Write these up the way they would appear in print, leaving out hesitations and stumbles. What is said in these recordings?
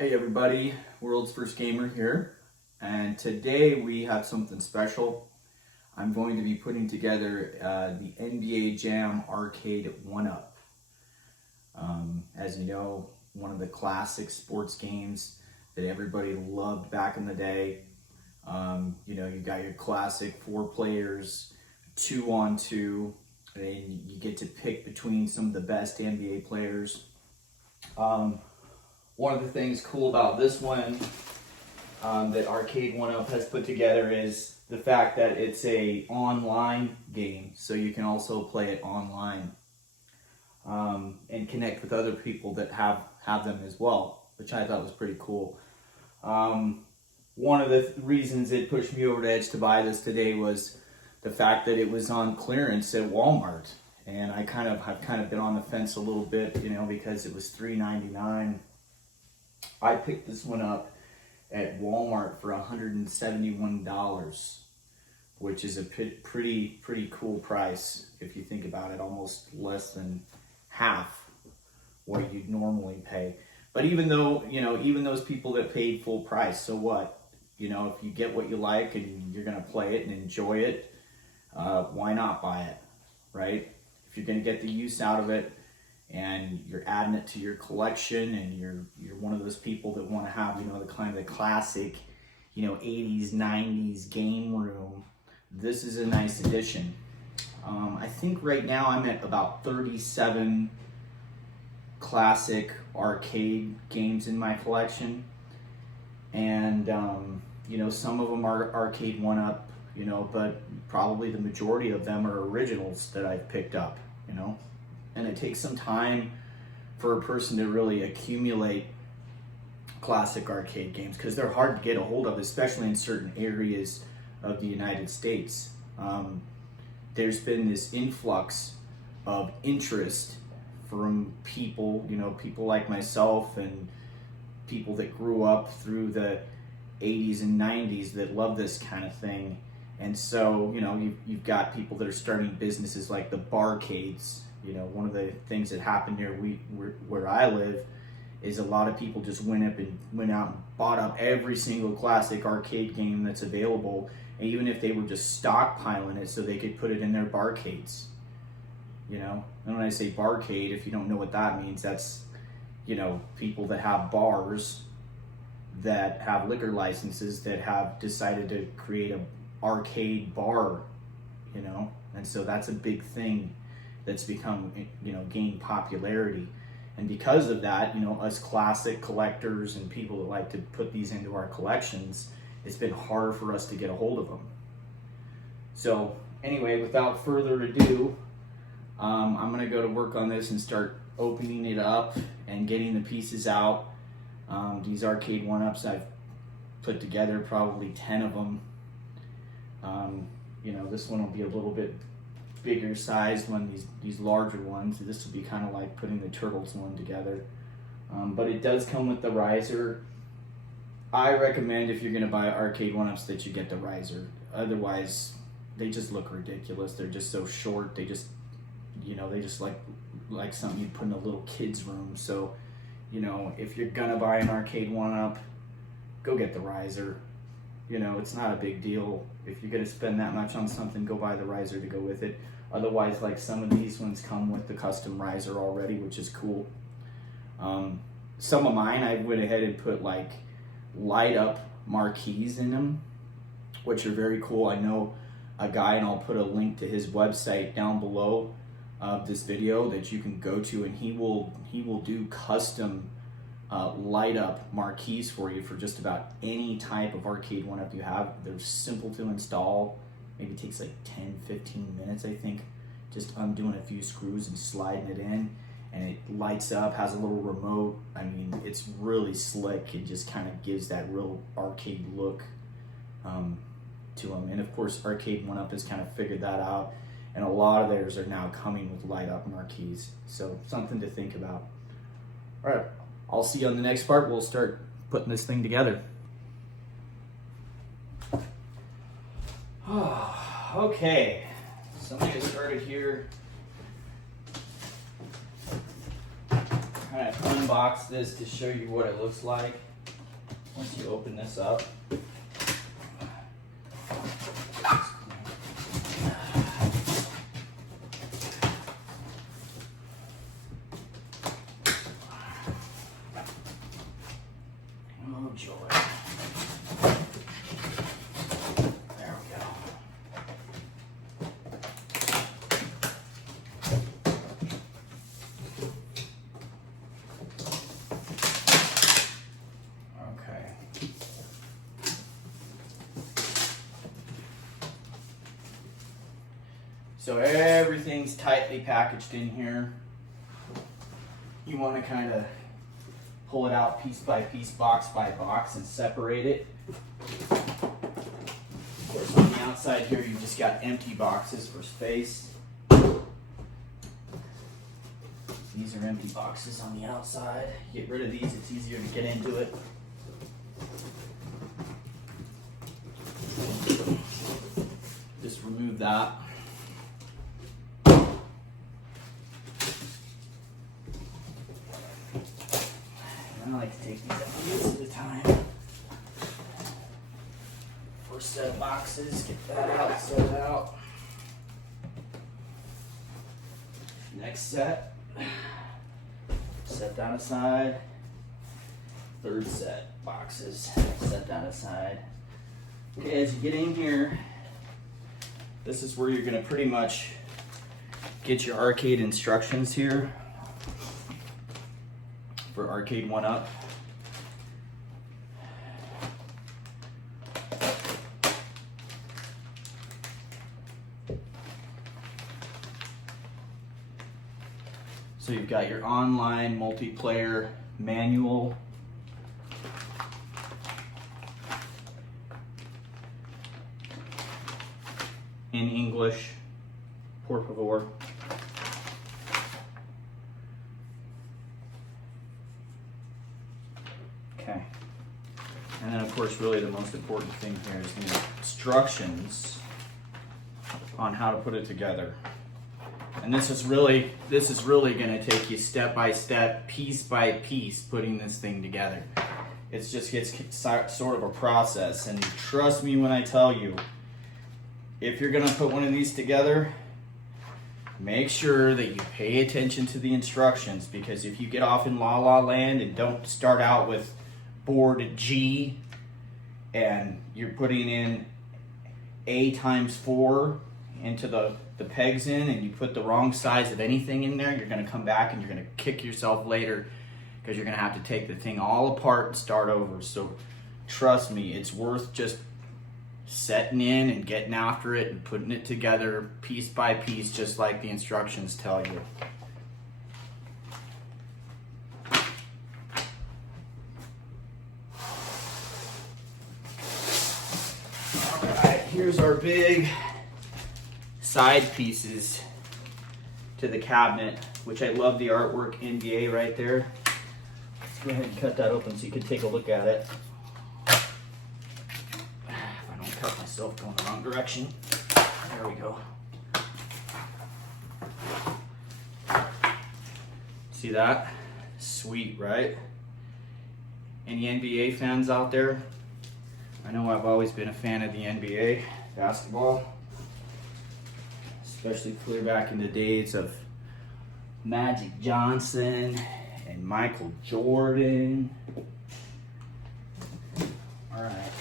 Hey everybody, World's First Gamer here, and today we have something special. I'm going to be putting together the NBA Jam Arcade 1-Up. As you know, one of the classic sports games that everybody loved back in the day. You got your classic 4 players, 2-on-2, and you get to pick between some of the best NBA players. One of the things cool about this one that Arcade 1-Up has put together is the fact that it's a online game, so you can also play it online and connect with other people that have them as well, which I thought was pretty cool. One of the reasons it pushed me over the edge to buy this today was the fact that it was on clearance at Walmart, and I've kind of been on the fence a little bit, because it was $3.99. I picked this one up at Walmart for $171, which is a pretty cool price if you think about it, almost less than half what you'd normally pay. But even though, even those people that paid full price, so what? If you get what you like and you're going to play it and enjoy it, why not buy it, right? If you're going to get the use out of it, and you're adding it to your collection, and you're one of those people that want to have, the kind of the classic, 80s, 90s game room, this is a nice addition. I think right now I'm at about 37 classic arcade games in my collection, and some of them are Arcade 1-Up, but probably the majority of them are originals that I've picked up, And it takes some time for a person to really accumulate classic arcade games because they're hard to get a hold of, especially in certain areas of the United States. There's been this influx of interest from people, people like myself and people that grew up through the 80s and 90s that love this kind of thing. And so, you've got people that are starting businesses like the barcades. One of the things that happened here where I live is a lot of people just went out and bought up every single classic arcade game that's available, and even if they were just stockpiling it so they could put it in their barcades. And when I say barcade, if you don't know what that means, that's people that have bars that have liquor licenses that have decided to create an arcade bar, and so that's a big thing that's become, gained popularity. And because of that, us classic collectors and people that like to put these into our collections, it's been harder for us to get a hold of them. So anyway, without further ado, I'm going to go to work on this and start opening it up and getting the pieces out. These Arcade 1-Ups I've put together, probably 10 of them. This one will be a little bit bigger size one, these larger ones. This will be kind of like putting the Turtles one together. But it does come with the riser. I recommend if you're going to buy Arcade 1-Ups that you get the riser. Otherwise, they just look ridiculous. They're just so short. They just like something you'd put in a little kid's room. So, if you're going to buy an Arcade 1-Up, go get the riser. It's not a big deal. If you're going to spend that much on something, go buy the riser to go with it. Otherwise, like some of these ones come with the custom riser already, which is cool. Some of mine, I went ahead and put like light up marquees in them, which are very cool. I know a guy, and I'll put a link to his website down below of this video that you can go to, and he will do custom light up marquees for you for just about any type of Arcade 1-Up you have. They're simple to install. Maybe takes like 10-15 minutes, I think, just undoing a few screws and sliding it in, and it lights up, has a little remote. I mean, it's really slick. It just kind of gives that real arcade look to them. And of course, Arcade 1-Up has kind of figured that out, and a lot of theirs are now coming with light up marquees. So something to think about. All right, I'll see you on the next part. We'll start putting this thing together. Okay, so I'm gonna get started here. Kind of unbox this to show you what it looks like. once you open this up, oh joy. There we go. Okay. So everything's tightly packaged in here. You want to kind of pull it out piece by piece, box by box, and separate it. Of course, on the outside here, you just got empty boxes for space. These are empty boxes on the outside. Get rid of these, it's easier to get into it. Just remove that. I like to take these a piece at a time. First set of boxes, get that out, set it out. Next set, set that aside. Third set, boxes, set that aside. Okay, as you get in here, this is where you're going to pretty much get your arcade instructions here for Arcade 1-Up. So you've got your online multiplayer manual. In English, por favor. Okay. And then of course really the most important thing here is the instructions on how to put it together. And this is really going to take you step by step, piece by piece, putting this thing together. It just gets sort of a process, and trust me when I tell you, if you're going to put one of these together, make sure that you pay attention to the instructions, because if you get off in La La Land and don't start out with board G and you're putting in A times 4 into the pegs in, and you put the wrong size of anything in there, you're going to come back and you're going to kick yourself later, because you're going to have to take the thing all apart and start over. So trust me, it's worth just setting in and getting after it and putting it together piece by piece, just like the instructions tell you. Alright, here's our big side pieces to the cabinet, which I love the artwork NBA right there. Let's go ahead and cut that open so you can take a look at it. If I don't cut myself going the wrong direction. There we go. See that? Sweet, right? Any NBA fans out there? I know I've always been a fan of the NBA basketball, especially clear back in the days of Magic Johnson and Michael Jordan. All right.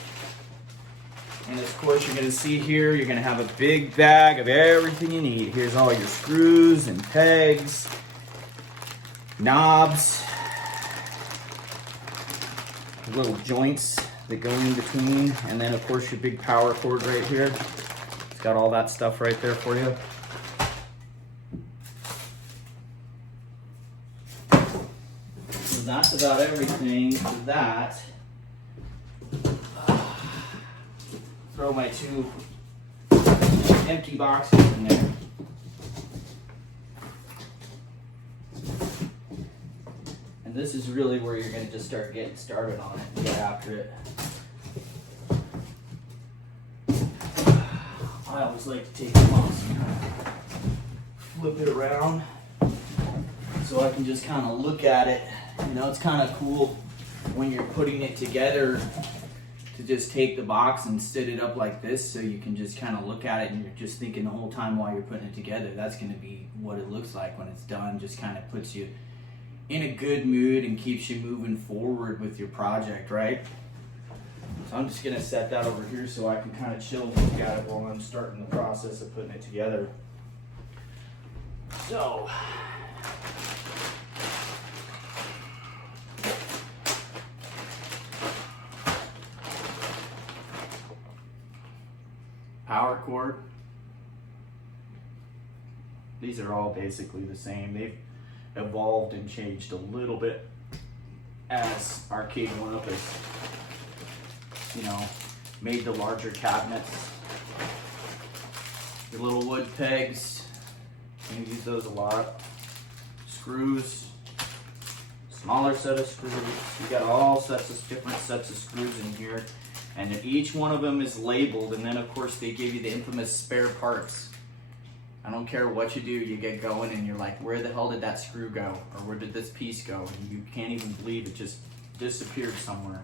And of course, you're going to see here, you're going to have a big bag of everything you need. Here's all your screws and pegs, knobs, little joints that go in between, and then of course your big power cord right here. It's got all that stuff right there for you. So that's about everything for that. Throw my 2 empty boxes in there. And this is really where you're going to just start getting started on it and get after it. I always like to take the box and kind of flip it around so I can just kind of look at it. You know, it's kind of cool when you're putting it together to just take the box and sit it up like this so you can just kind of look at it and you're just thinking the whole time while you're putting it together. That's going to be what it looks like when it's done. Just kind of puts you in a good mood and keeps you moving forward with your project, right? So I'm just going to set that over here so I can kind of chill and look at it while I'm starting the process of putting it together. So power cord. These are all basically the same. They've evolved and changed a little bit as Arcade 1-Up has, you know, made the larger cabinets. Your little wood pegs, you use those a lot. Screws, smaller set of screws. You got all sorts of different sets of screws in here. And each one of them is labeled, and then of course they give you the infamous spare parts. I don't care what you do, you get going and you're like, where the hell did that screw go? Or where did this piece go? And you can't even believe it just disappeared somewhere.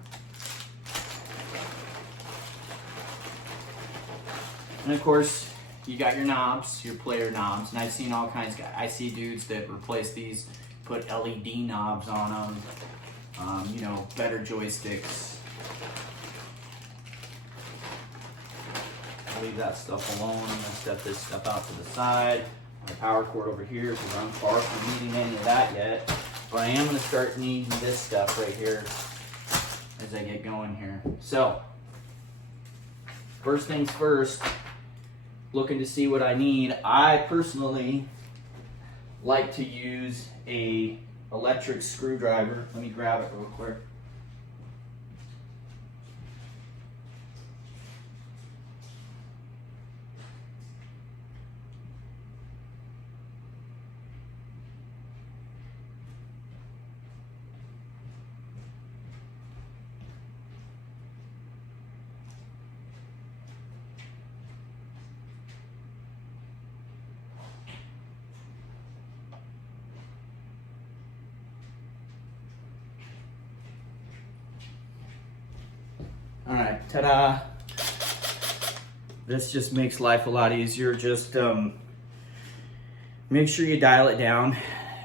And of course, you got your knobs, your player knobs, and I've seen all kinds of guys. I see dudes that replace these, put LED knobs on them, you know, better joysticks. Leave that stuff alone. I'm going to step this stuff out to the side. My power cord over here because I'm far from needing any of that yet. But I am going to start needing this stuff right here as I get going here. So, first things first, looking to see what I need. I personally like to use a electric screwdriver. Let me grab it real quick. All right, ta-da. This just makes life a lot easier. Just make sure you dial it down,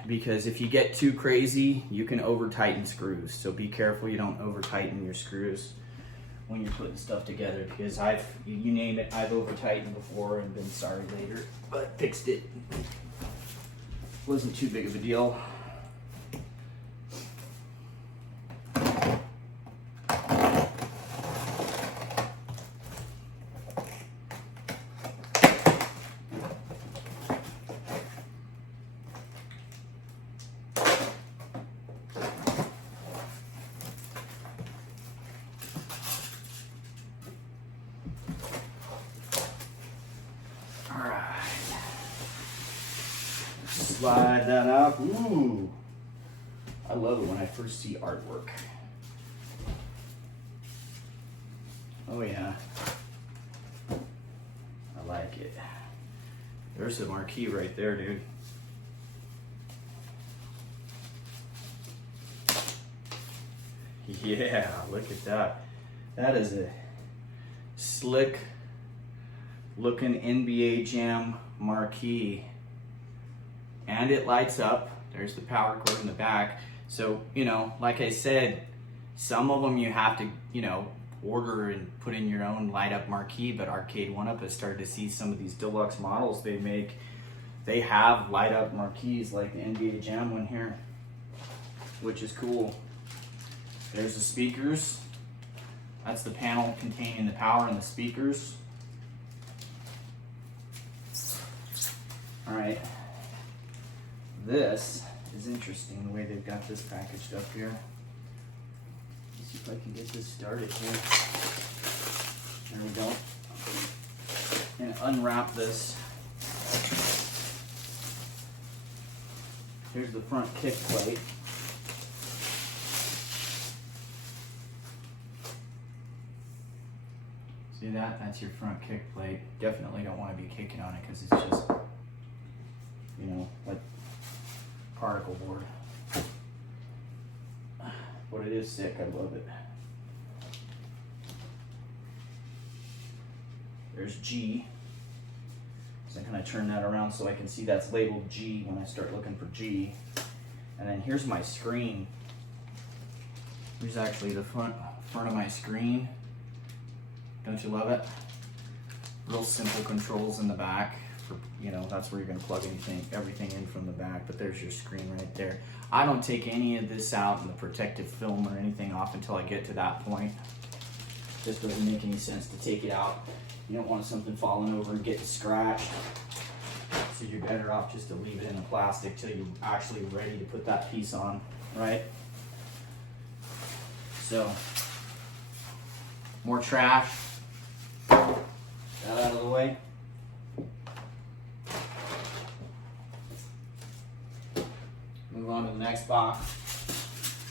because if you get too crazy, you can over tighten screws. So be careful you don't over tighten your screws when you're putting stuff together, because you name it, I've over tightened before and been sorry later, but fixed it. Wasn't too big of a deal. Slide that up. Ooh, I love it when I first see artwork. Oh yeah, I like it. There's the marquee right there, dude. Yeah, look at that. That is a slick looking NBA Jam marquee. And it lights up. There's the power cord in the back. So, you know, like I said, some of them you have to, you know, order and put in your own light up marquee, but Arcade 1-Up has started to see some of these deluxe models they make. They have light up marquees like the NBA Jam one here, which is cool. There's the speakers. That's the panel containing the power and the speakers. All right. This is interesting, the way they've got this packaged up here. Let's see if I can get this started here. There we go. And unwrap this. Here's the front kick plate. See that? That's your front kick plate. Definitely don't want to be kicking on it because it's just, you know, like particle board. but it is sick. I love it. There's G. So I'm going to turn that around so I can see that's labeled G when I start looking for G. And then here's my screen. Here's actually the front of my screen. Don't you love it? Real simple controls in the back. For, you know, that's where you're going to plug everything in from the back. But there's your screen right there. I don't take any of this out in the protective film or anything off until I get to that point. Just doesn't make any sense to take it out. You don't want something falling over and getting scratched. So you're better off just to leave it in the plastic till you're actually ready to put that piece on, right? So, more trash. That out of the way. Move on to the next box.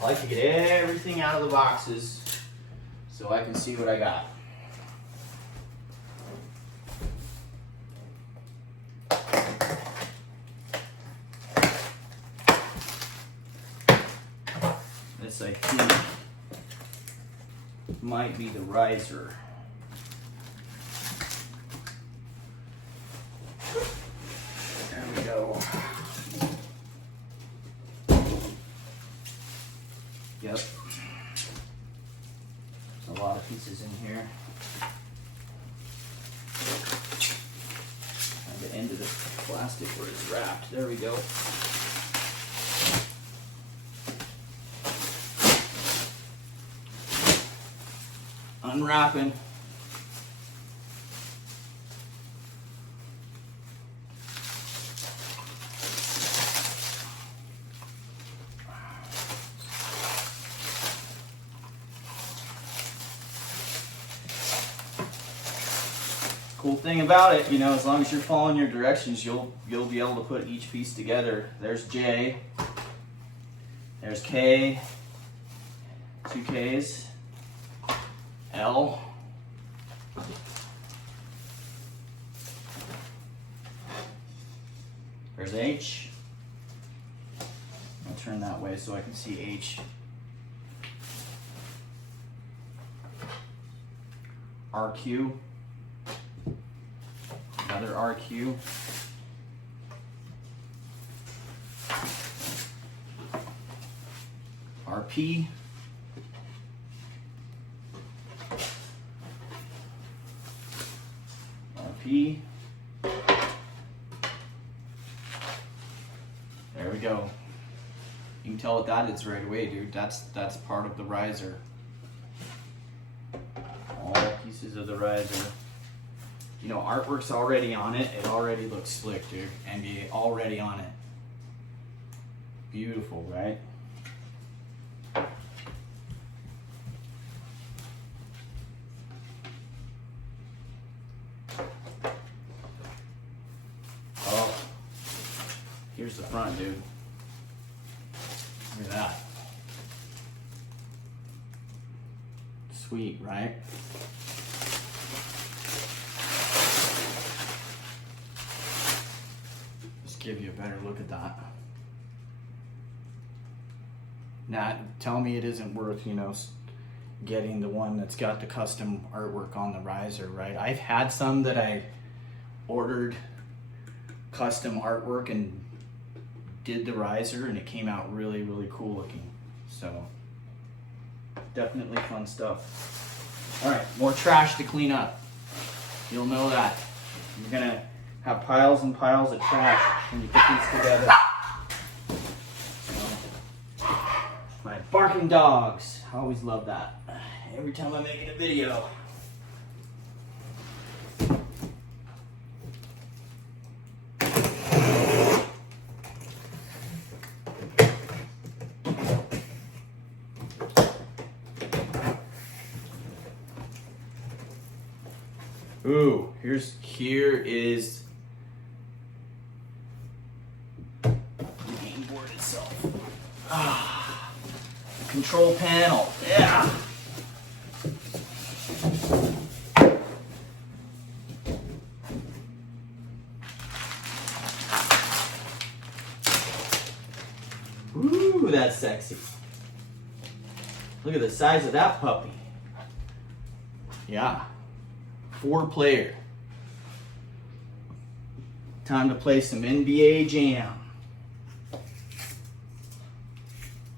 I like to get everything out of the boxes so I can see what I got. This, I think, might be the riser. There we go. Yep. There's a lot of pieces in here. And the end of the plastic where it's wrapped. There we go. Unwrapping. Cool thing about it, you know, as long as you're following your directions, you'll be able to put each piece together. There's J. There's K. 2 Ks. L. There's H. I'll turn that way so I can see H. RQ. Another RQ. RP. RP. There we go. You can tell what that is right away, dude. That's part of the riser. All pieces of the riser. You know, artwork's already on it. It already looks slick, dude. NBA already on it. Beautiful, right? Oh, here's the front, dude. Look at that. Sweet, right? Just give you a better look at that. Now, tell me it isn't worth, you know, getting the one that's got the custom artwork on the riser, right? I've had some that I ordered custom artwork and did the riser, and it came out really, really cool looking. So, definitely fun stuff. All right, more trash to clean up. You'll know that. You're gonna have piles and piles of trash when you put these together. So, my barking dogs. I always love that. Every time I'm making a video. Ooh, here is the game board itself. Ah, control panel, yeah. Ooh, that's sexy. Look at the size of that puppy. Yeah. 4-player. Time to play some NBA Jam.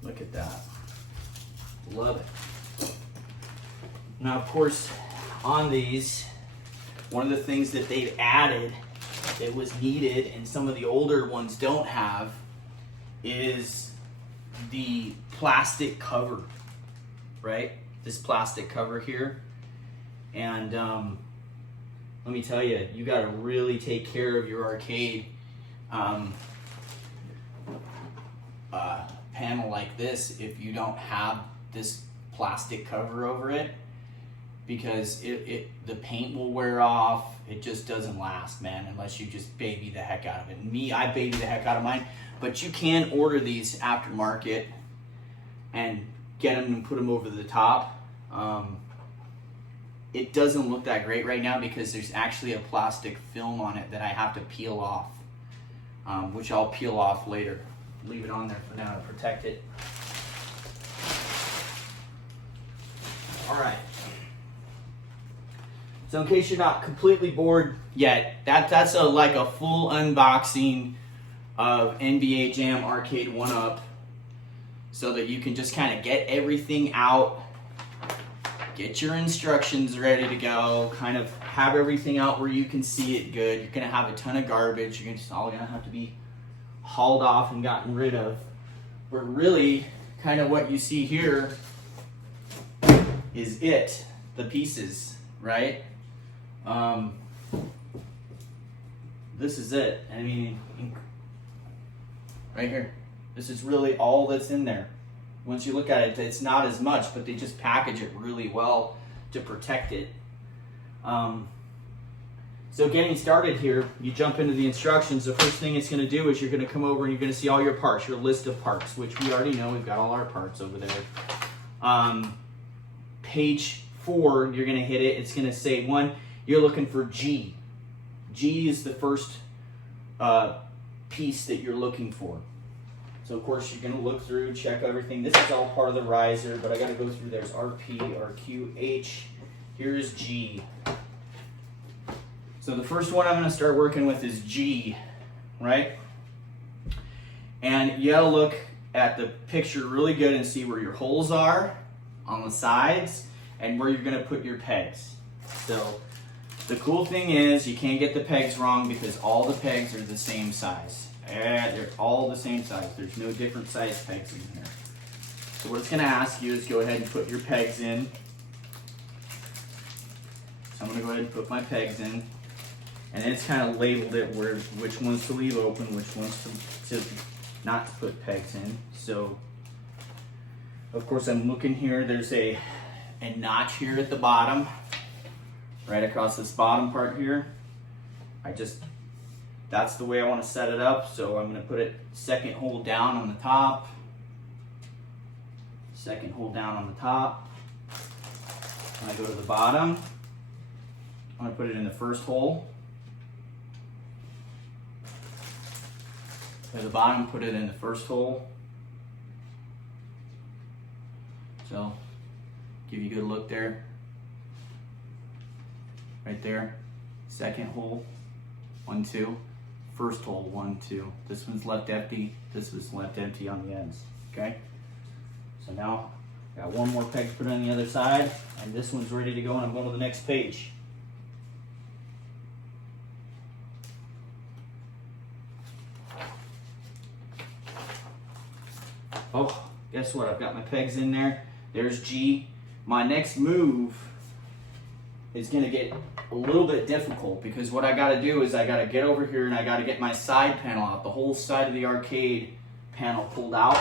Look at that. Love it. Now, of course, on these, one of the things that they've added that was needed and some of the older ones don't have is the plastic cover, right? This plastic cover here. And let me tell you, you got to really take care of your arcade panel like this if you don't have this plastic cover over it, because the paint will wear off. It just doesn't last, man, unless you just baby the heck out of it. Me, I baby the heck out of mine, but you can order these aftermarket and get them and put them over the top. It doesn't look that great right now because there's actually a plastic film on it that I have to peel off, which I'll peel off later. Leave it on there for now to protect it. All right. So in case you're not completely bored yet, that's like a full unboxing of NBA Jam Arcade 1-Up, so that you can just kind of get everything out, get your instructions ready to go, kind of have everything out where you can see it good. You're going to have a ton of garbage. You're just all going to have to be hauled off and gotten rid of. But really, kind of what you see here is it, the pieces, right? This is it. I mean, right here. This is really all that's in there. Once you look at it, it's not as much, but they just package it really well to protect it. So getting started here, you jump into the instructions. The first thing it's going to do is you're going to come over and you're going to see all your parts, your list of parts, which we already know. We've got all our parts over there. Page 4, you're going to hit it. It's going to say, 1, you're looking for G. G is the first piece that you're looking for. So of course you're going to look through, check everything. This is all part of the riser, but I got to go through. There's RP, RQ, H. Here is G. So the first one I'm going to start working with is G, right? And you got to look at the picture really good and see where your holes are on the sides and where you're going to put your pegs. So the cool thing is you can't get the pegs wrong because all the pegs are the same size. They're all the same size. There's no different size pegs in here. So what it's going to ask you is go ahead and put your pegs in. So I'm going to go ahead and put my pegs in. And it's kind of labeled it where which ones to leave open, which ones to not to put pegs in. So of course I'm looking here. There's a notch here at the bottom, right across this bottom part here. That's the way I want to set it up. So I'm going to put it second hole down on the top. Second hole down on the top. When I go to the bottom, I'm going to put it in the first hole. At the bottom, put it in the first hole. So, give you a good look there. Right there. Second hole, 1, 2. First hole, 1, 2. This one's left empty. This was left empty on the ends. Okay? So now, got one more peg to put on the other side, and this one's ready to go, and I'm going to the next page. Oh, guess what? I've got my pegs in there. There's G. My next move is going to get a little bit difficult because what I got to do is I got to get over here and I got to get my side panel out, the whole side of the arcade panel pulled out.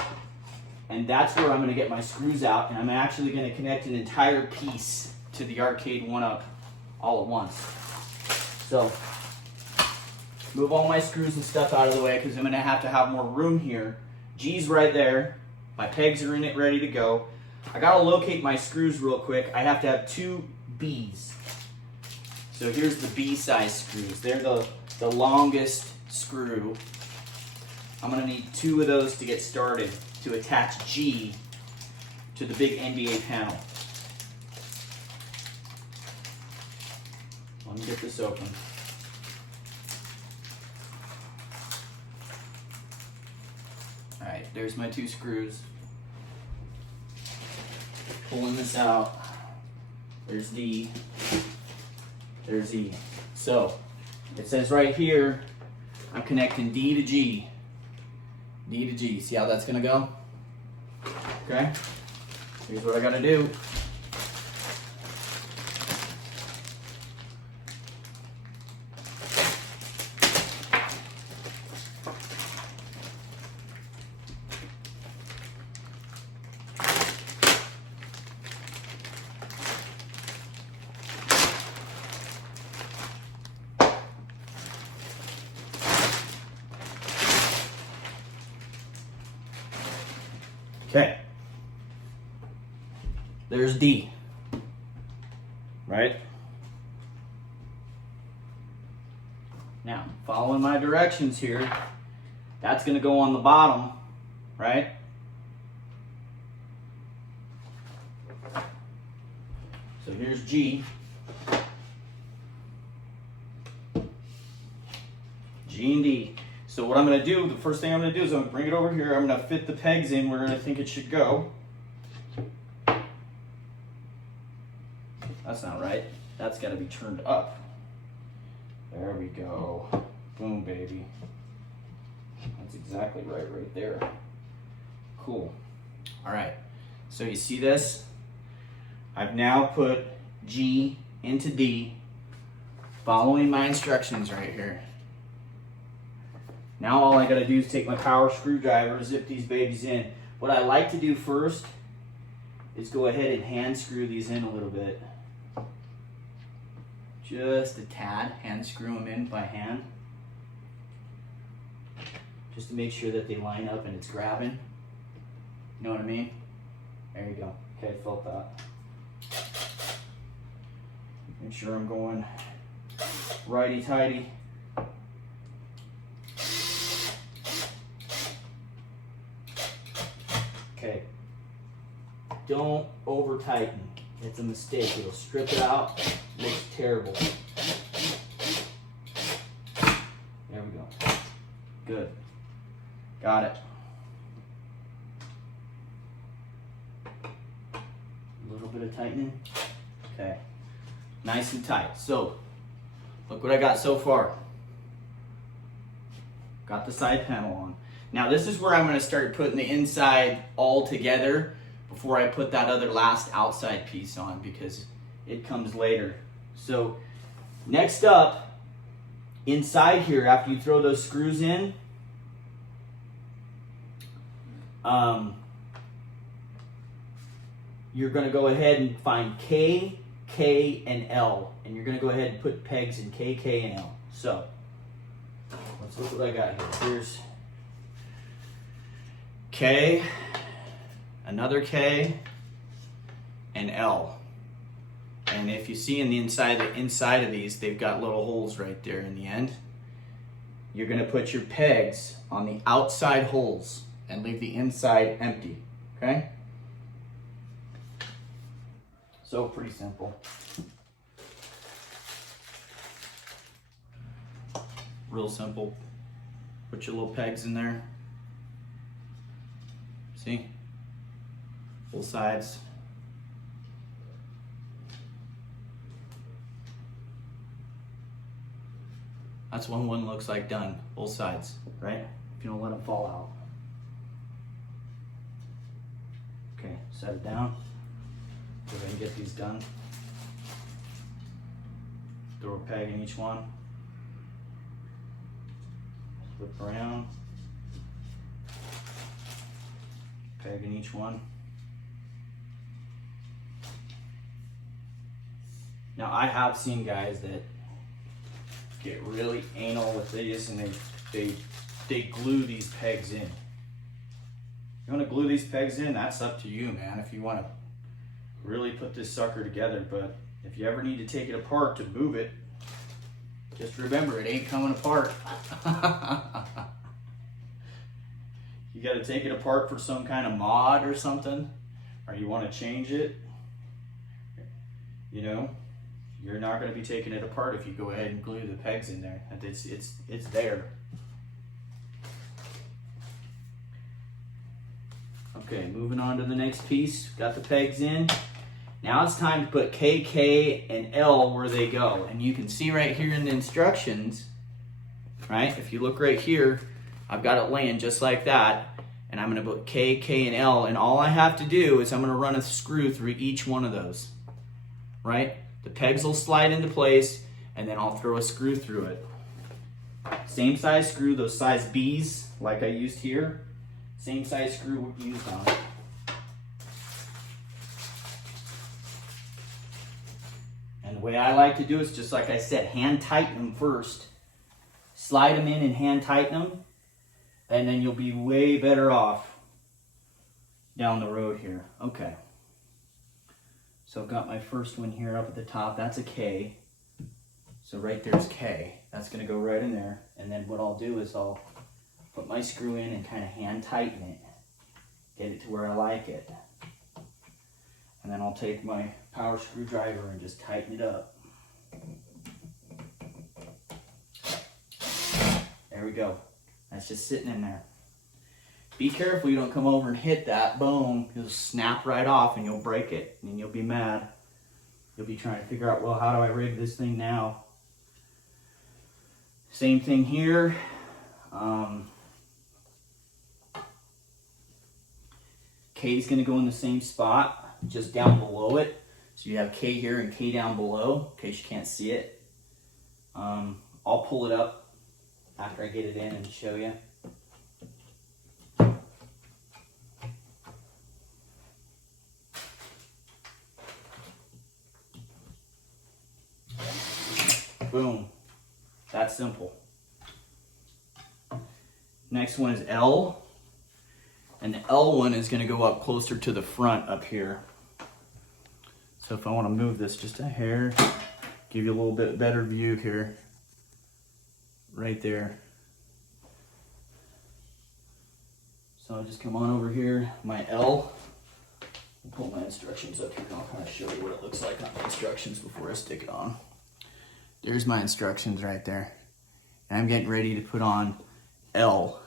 And that's where I'm going to get my screws out, and I'm actually going to connect an entire piece to the arcade 1-Up all at once. So, move all my screws and stuff out of the way because I'm going to have more room here. G's right there. My pegs are in it, ready to go. I got to locate my screws real quick. I have to have 2 B's. So here's the B size screws. They're the longest screw. I'm going to need 2 of those to get started to attach G to the big NBA panel. Let me get this open. All right, there's my 2 screws. Pulling this out. There's D. There's E. So, it says right here, I'm connecting D to G. D to G. See how that's gonna go? Okay? Here's what I gotta do. Okay. There's D. Right? Now, following my directions here, that's going to go on the bottom, right? So here's G. G and D. So what I'm going to do, the first thing I'm going to do is I'm going to bring it over here. I'm going to fit the pegs in where I think it should go. That's not right. That's got to be turned up. There we go. Boom, baby. That's exactly right there. Cool. All right. So you see this? I've now put G into D, following my instructions right here. Now all I gotta do is take my power screwdriver, zip these babies in. What I like to do first is go ahead and hand screw these in a little bit. Just a tad, hand screw them in by hand. Just to make sure that they line up and it's grabbing. You know what I mean? There you go. Okay, felt that. Make sure I'm going righty-tighty. Okay, don't over tighten. It's a mistake. It'll strip it out. It looks terrible. There we go. Good. Got it. A little bit of tightening. Okay. Nice and tight. So, look what I got so far. Got the side panel on. Now this is where I'm going to start putting the inside all together before I put that other last outside piece on, because it comes later. So next up, inside here, after you throw those screws in, you're going to go ahead and find K, K, and L. And you're going to go ahead and put pegs in K, K, and L. So let's look what I got here. Here's K, another K, and L. And if you see in the inside of these, they've got little holes right there in the end. You're going to put your pegs on the outside holes and leave the inside empty. Okay? So pretty simple. Real simple. Put your little pegs in there. See? Both sides. That's what one looks like done. Both sides, right? If you don't let them fall out. Okay, set it down. Go ahead and get these done. Throw a peg in each one. Flip around. Peg in each one. Now I have seen guys that get really anal with these and they glue these pegs in. You want to glue these pegs in? That's up to you, man, if you want to really put this sucker together. But if you ever need to take it apart to move it, just remember, it ain't coming apart. You got to take it apart for some kind of mod or something, or you want to change it, you know, you're not going to be taking it apart if you go ahead and glue the pegs in there. It's there. Okay, moving on to the next piece. Got the pegs in. Now it's time to put K, K, and L where they go. And you can see right here in the instructions, right? If you look right here, I've got it laying just like that. And I'm going to put K, K, and L. And all I have to do is I'm going to run a screw through each one of those, right? The pegs will slide into place, and then I'll throw a screw through it. Same size screw, those size B's like I used here. Same size screw used on it. And the way I like to do it is just like I said, hand tighten them first. Slide them in and hand tighten them, and then you'll be way better off down the road here. Okay. So I've got my first one here up at the top. That's a K. So right there's K. That's going to go right in there. And then what I'll do is I'll put my screw in and kind of hand tighten it. Get it to where I like it. And then I'll take my power screwdriver and just tighten it up. There we go. That's just sitting in there. Be careful you don't come over and hit that. Boom. It'll snap right off and you'll break it. And you'll be mad. You'll be trying to figure out, well, how do I rig this thing now? Same thing here. K is going to go in the same spot, just down below it. So you have K here and K down below, in case you can't see it. I'll pull it up after I get it in and show you. Boom. That's simple. Next one is L. And the L one is going to go up closer to the front up here. So if I want to move this just a hair, give you a little bit better view here. Right there. So I'll just come on over here, my L. I'll pull my instructions up here and I'll kind of show you what it looks like on the instructions before I stick it on. There's my instructions right there. And I'm getting ready to put on L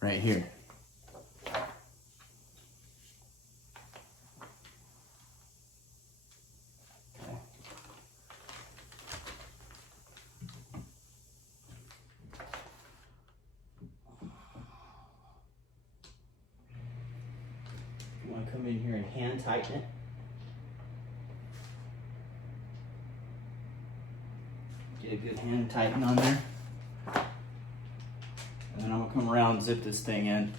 right here. Okay. You want to come in here and hand tighten it. Get a good hand tighten on there. And then I'm going to come around and zip this thing in.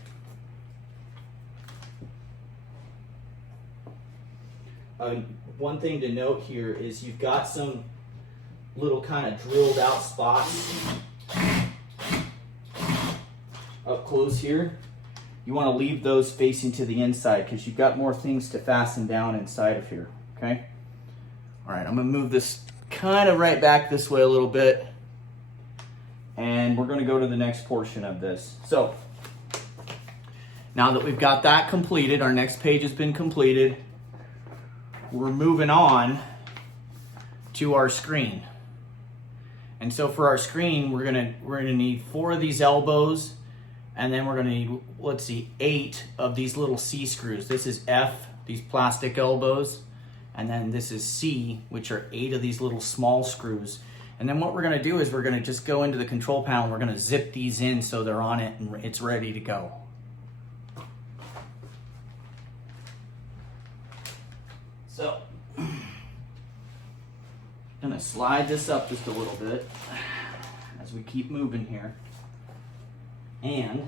One thing to note here is you've got some little kind of drilled out spots up close here. You want to leave those facing to the inside because you've got more things to fasten down inside of here. Okay? All right, I'm going to move this kind of right back this way a little bit. And we're going to go to the next portion of this. So, now that we've got that completed, our next page has been completed, we're moving on to our screen. And so for our screen, we're gonna need 4 of these elbows, and then we're gonna need, let's see, 8 of these little C screws. This is F, these plastic elbows, and then this is C, which are 8 of these little small screws. And then what we're gonna do is we're gonna just go into the control panel, we're gonna zip these in so they're on it and it's ready to go. So, I'm gonna slide this up just a little bit as we keep moving here. And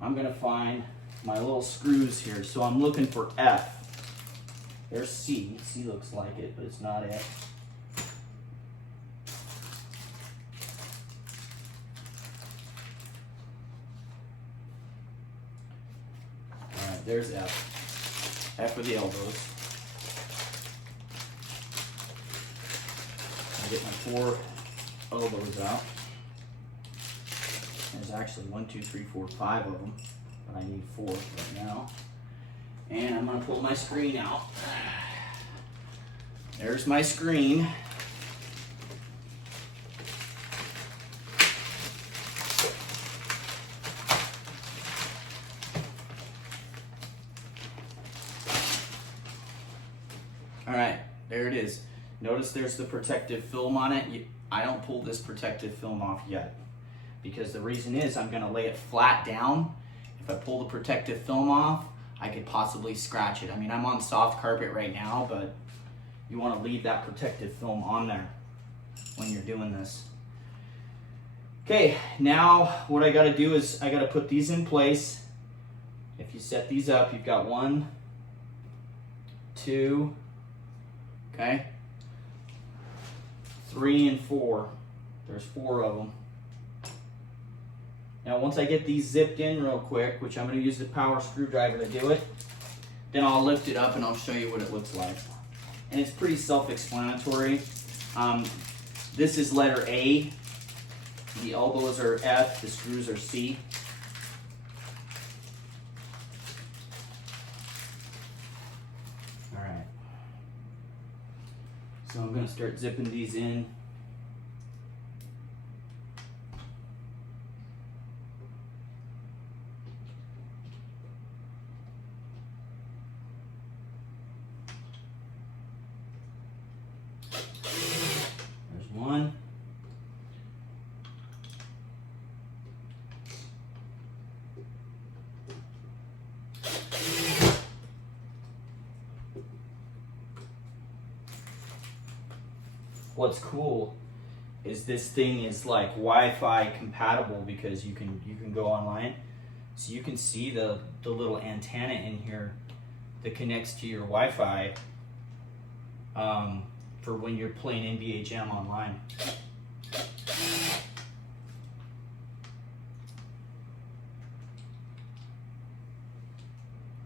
I'm gonna find my little screws here. So I'm looking for F. There's C. C looks like it, but it's not it. Alright, there's F. F for the elbows. I get my 4 elbows out. There's actually 1, 2, 3, 4, 5 of them, but I need 4 right now. And I'm gonna pull my screen out. There's my screen. All right, there it is. Notice there's the protective film on it. I don't pull this protective film off yet because the reason is I'm gonna lay it flat down. If I pull the protective film off, I could possibly scratch it. I mean, I'm on soft carpet right now, but you wanna leave that protective film on there when you're doing this. Okay, now what I gotta do is I gotta put these in place. If you set these up, you've got 1, 2, okay, 3 and 4. There's 4 of them. Now once I get these zipped in real quick, which I'm going to use the power screwdriver to do it, then I'll lift it up and I'll show you what it looks like. And it's pretty self-explanatory. This is letter A. The elbows are F, the screws are C. All right. So I'm going to start zipping these in. There's one. What's cool is this thing is like Wi-Fi compatible because you can go online, so you can see the little antenna in here that connects to your Wi-Fi for when you're playing NBA Jam online.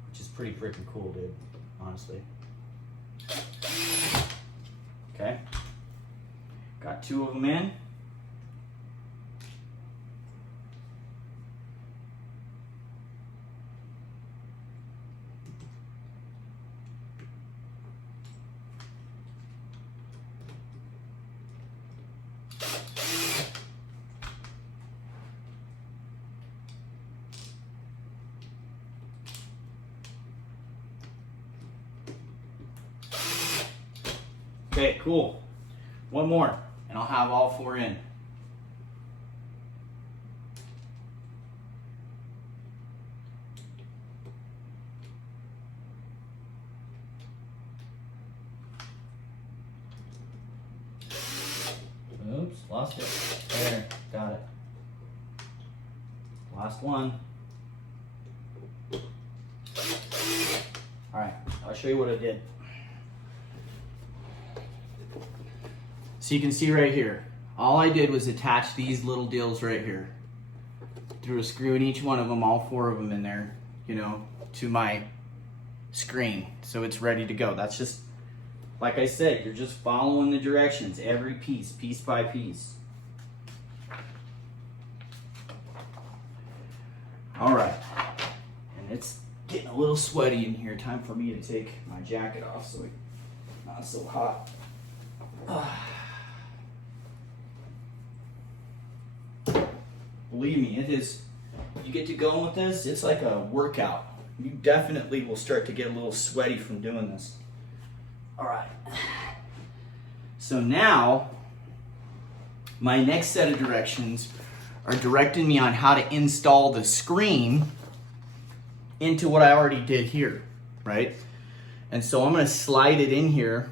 Which is pretty freaking cool, dude, honestly. Okay. Got 2 of them in. Okay, cool. One more. And I'll have all 4 in. Oops, lost it. There, got it. Last one. All right, I'll show you what I did. So you can see right here, all I did was attach these little deals right here. Threw a screw in each one of them, all 4 of them in there, you know, to my screen. So it's ready to go. That's just, like I said, you're just following the directions, every piece by piece. All right, and it's getting a little sweaty in here. Time for me to take my jacket off so it's not so hot. Believe me, it is, you get to go with this, it's like a workout. You definitely will start to get a little sweaty from doing this. All right. So now, my next set of directions are directing me on how to install the screen into what I already did here, right? And so I'm gonna slide it in here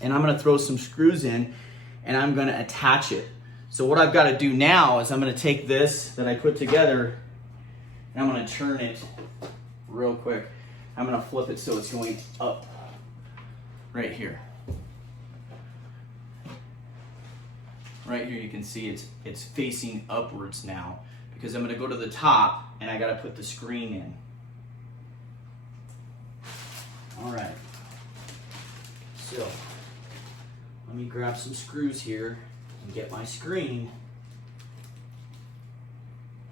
and I'm gonna throw some screws in and I'm gonna attach it. So what I've got to do now is I'm going to take this that I put together and I'm going to turn it real quick. I'm going to flip it so it's going up right here. Right here you can see it's facing upwards now because I'm going to go to the top and I got to put the screen in. All right. So let me grab some screws here and get my screen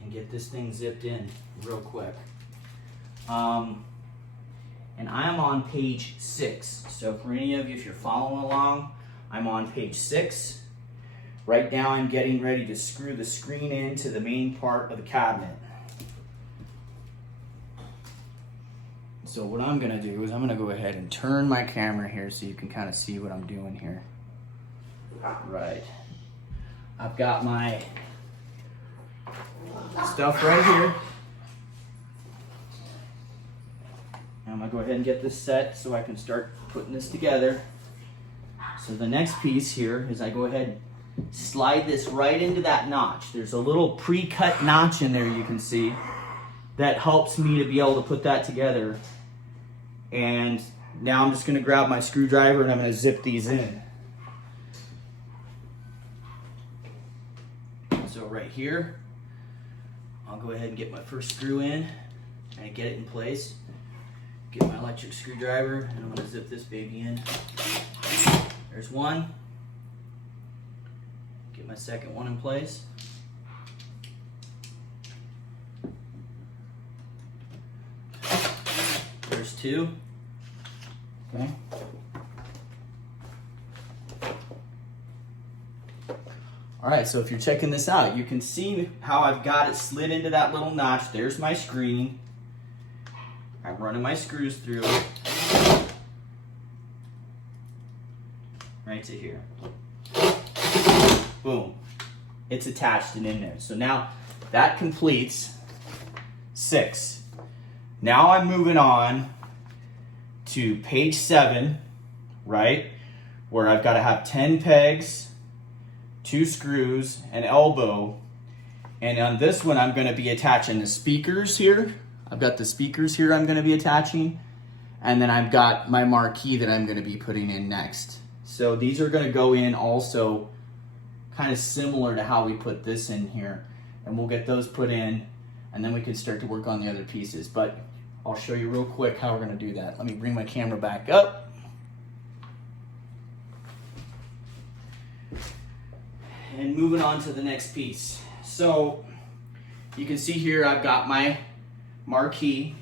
and get this thing zipped in real quick. and I'm on page 6. So for any of you, if you're following along, I'm on page 6. Right now I'm getting ready to screw the screen into the main part of the cabinet. So what I'm gonna do is I'm gonna go ahead and turn my camera here so you can kind of see what I'm doing here. Right. I've got my stuff right here. I'm gonna go ahead and get this set so I can start putting this together. So the next piece here is I go ahead and slide this right into that notch. There's a little pre-cut notch in there you can see that helps me to be able to put that together. And now I'm just gonna grab my screwdriver and I'm gonna zip these in. So right here, I'll go ahead and get my first screw in and get it in place. Get my electric screwdriver and I'm gonna zip this baby in. There's one. Get my second one in place. There's two. Okay. All right, so if you're checking this out, you can see how I've got it slid into that little notch. There's my screen. I'm running my screws through it. Right to here. Boom. It's attached and in there. So now that completes 6. Now I'm moving on to page 7, right? Where I've got to have 10 pegs, 2 screws, an elbow. And on this one, I'm going to be attaching the speakers here. I've got the speakers here I'm going to be attaching. And then I've got my marquee that I'm going to be putting in next. So these are going to go in also kind of similar to how we put this in here. And we'll get those put in, and then we can start to work on the other pieces. But I'll show you real quick how we're going to do that. Let me bring my camera back up. And moving on to the next piece. So you can see here I've got my marquee,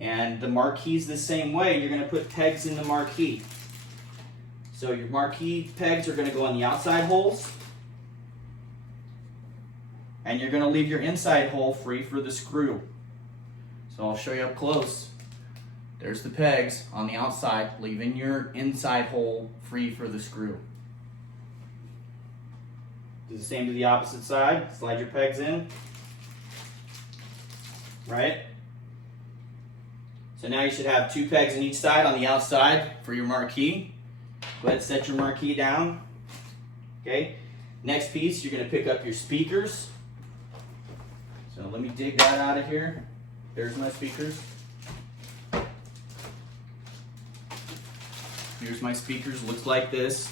and the marquee's the same way. You're going to put pegs in the marquee. So your marquee pegs are going to go on the outside holes, and you're going to leave your inside hole free for the screw. So I'll show you up close. There's the pegs on the outside, leaving your inside hole free for the screw. Do the same to the opposite side. Slide your pegs in. Right? So now you should have 2 pegs on each side on the outside for your marquee. Go ahead and set your marquee down. Okay? Next piece, you're going to pick up your speakers. So let me dig that out of here. There's my speakers. Here's my speakers. Looks like this.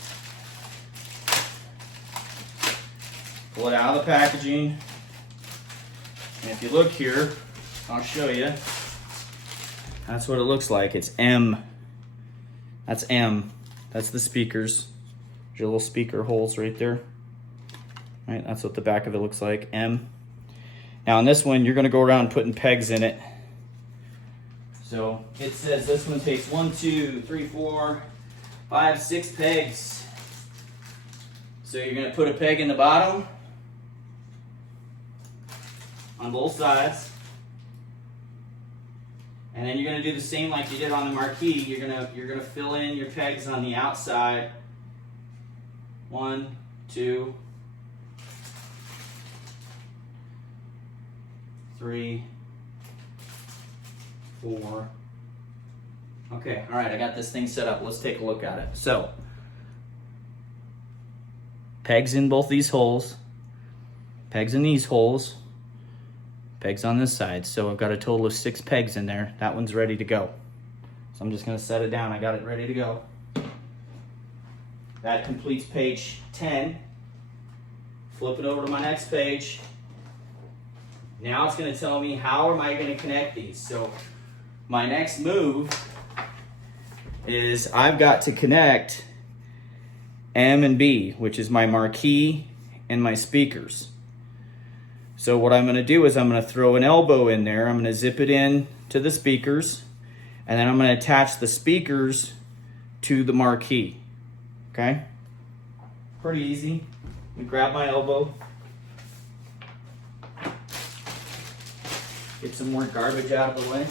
Pull it out of the packaging. And if you look here, I'll show you. That's what it looks like. It's M. That's M. That's the speakers. There's your little speaker holes right there. Right, that's what the back of it looks like. M. Now on this one, you're going to go around putting pegs in it. So it says this one takes 1, 2, 3, 4, 5, 6 pegs. So you're going to put a peg in the bottom on both sides. And then you're going to do the same like you did on the marquee. You're going to fill in your pegs on the outside. 1, 2, 3, 4. Okay, all right, I got this thing set up. Let's take a look at it. So, pegs in both these holes, pegs in these holes, pegs on this side. So I've got a total of 6 pegs in there. That one's ready to go. So I'm just gonna set it down. I got it ready to go. That completes page 10. Flip it over to my next page. Now it's gonna tell me how am I gonna connect these. So my next move is I've got to connect M and B, which is my marquee and my speakers. So what I'm going to do is I'm going to throw an elbow in there. I'm going to zip it in to the speakers, And then I'm going to attach the speakers to the marquee. Okay? Pretty easy. Let me grab my elbow. Get some more garbage out of the way.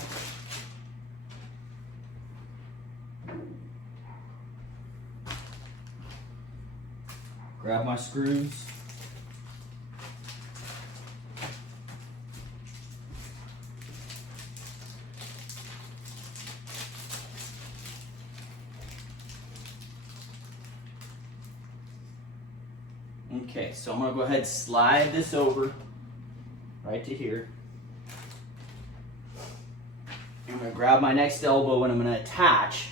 Grab my screws. Okay, so I'm going to go ahead and slide this over right to here. I'm going to grab my next elbow and I'm going to attach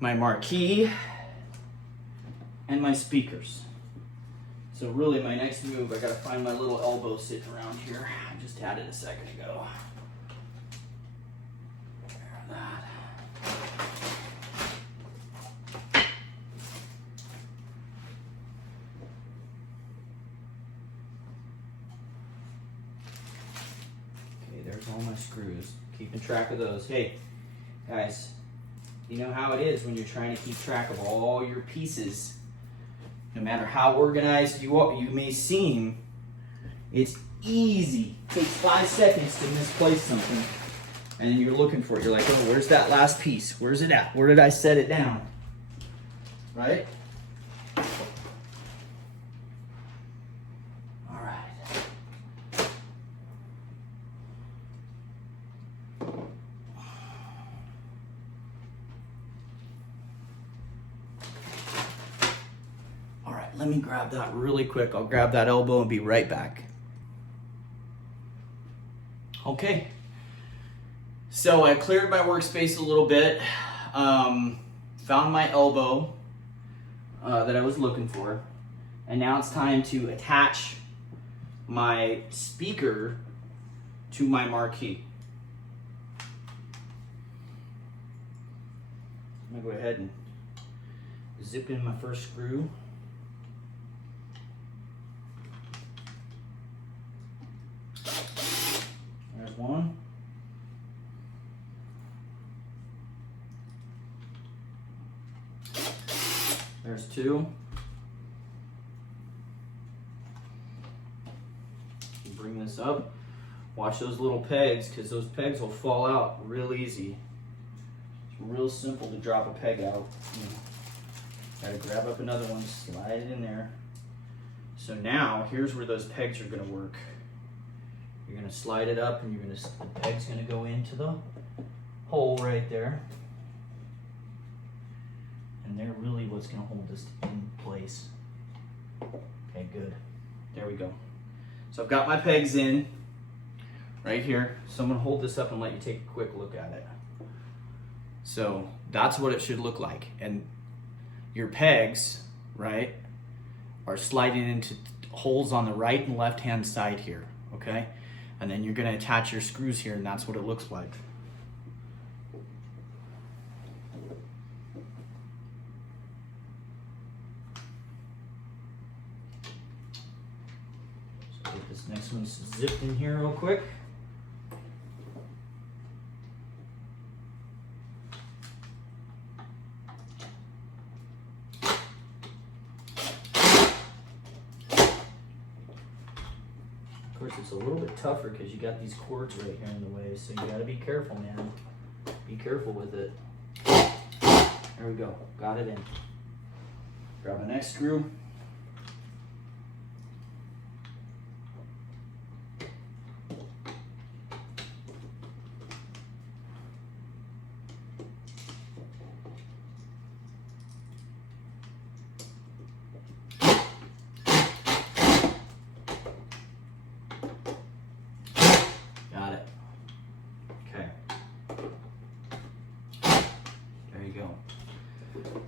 my marquee and my speakers. So really my next move, I got to find my little elbow sitting around here. I just had it a second ago. There, that. There's all my screws. Keeping track of those. Hey, guys, you know how it is when you're trying to keep track of all your pieces. No matter how organized you may seem, it's easy. It takes 5 seconds to misplace something. And then you're looking for it. You're like, oh, where's that last piece? Where's it at? Where did I set it down? Right? Let me grab that really quick. I'll grab that elbow and be right back. Okay. So I cleared my workspace a little bit. Found my elbow that I was looking for. And now it's time to attach my speaker to my marquee. I'm going to go ahead and zip in my first screw. There's one. There's two. Bring this up. Watch those little pegs, because those pegs will fall out real easy. It's real simple to drop a peg out. Gotta grab up another one, slide it in there. So now, here's where those pegs are gonna work. You're gonna slide it up and the peg's gonna go into the hole right there. And they're really what's gonna hold this in place. Okay, good. There we go. So I've got my pegs in right here. So I'm gonna hold this up and let you take a quick look at it. So that's what it should look like. And your pegs, right, are sliding into holes on the right and left hand side here, okay? And then you're gonna attach your screws here, and that's what it looks like. So get this next one zipped in here real quick. Of course, it's a little bit tougher because you got these cords right here in the way, so you gotta be careful, man. Be careful with it. There we go, got it in. Grab the next screw. Got it. Okay. There you go.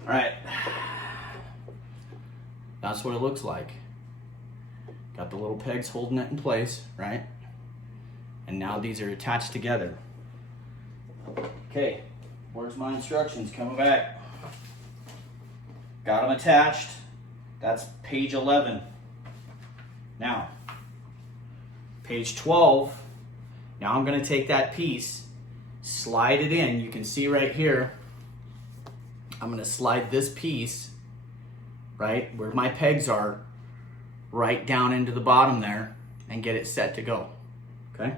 All right. That's what it looks like. Got the little pegs holding it in place, right? And now these are attached together. Okay, where's my instructions? Coming back. Got them attached. That's page 11. Now, page 12. Now I'm going to take that piece, slide it in. You can see right here, I'm gonna slide this piece, right, where my pegs are, right down into the bottom there and get it set to go, okay?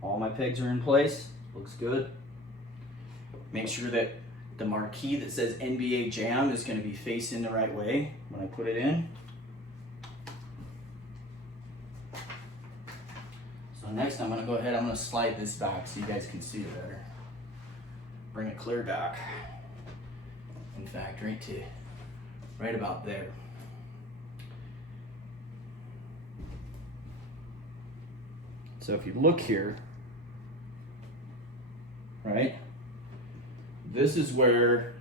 All my pegs are in place, looks good. Make sure that the marquee that says NBA Jam is gonna be facing the right way when I put it in. So next I'm gonna go ahead, I'm gonna slide this back so you guys can see it better. Bring it clear back. In fact, right about there. So if you look here, right, this is where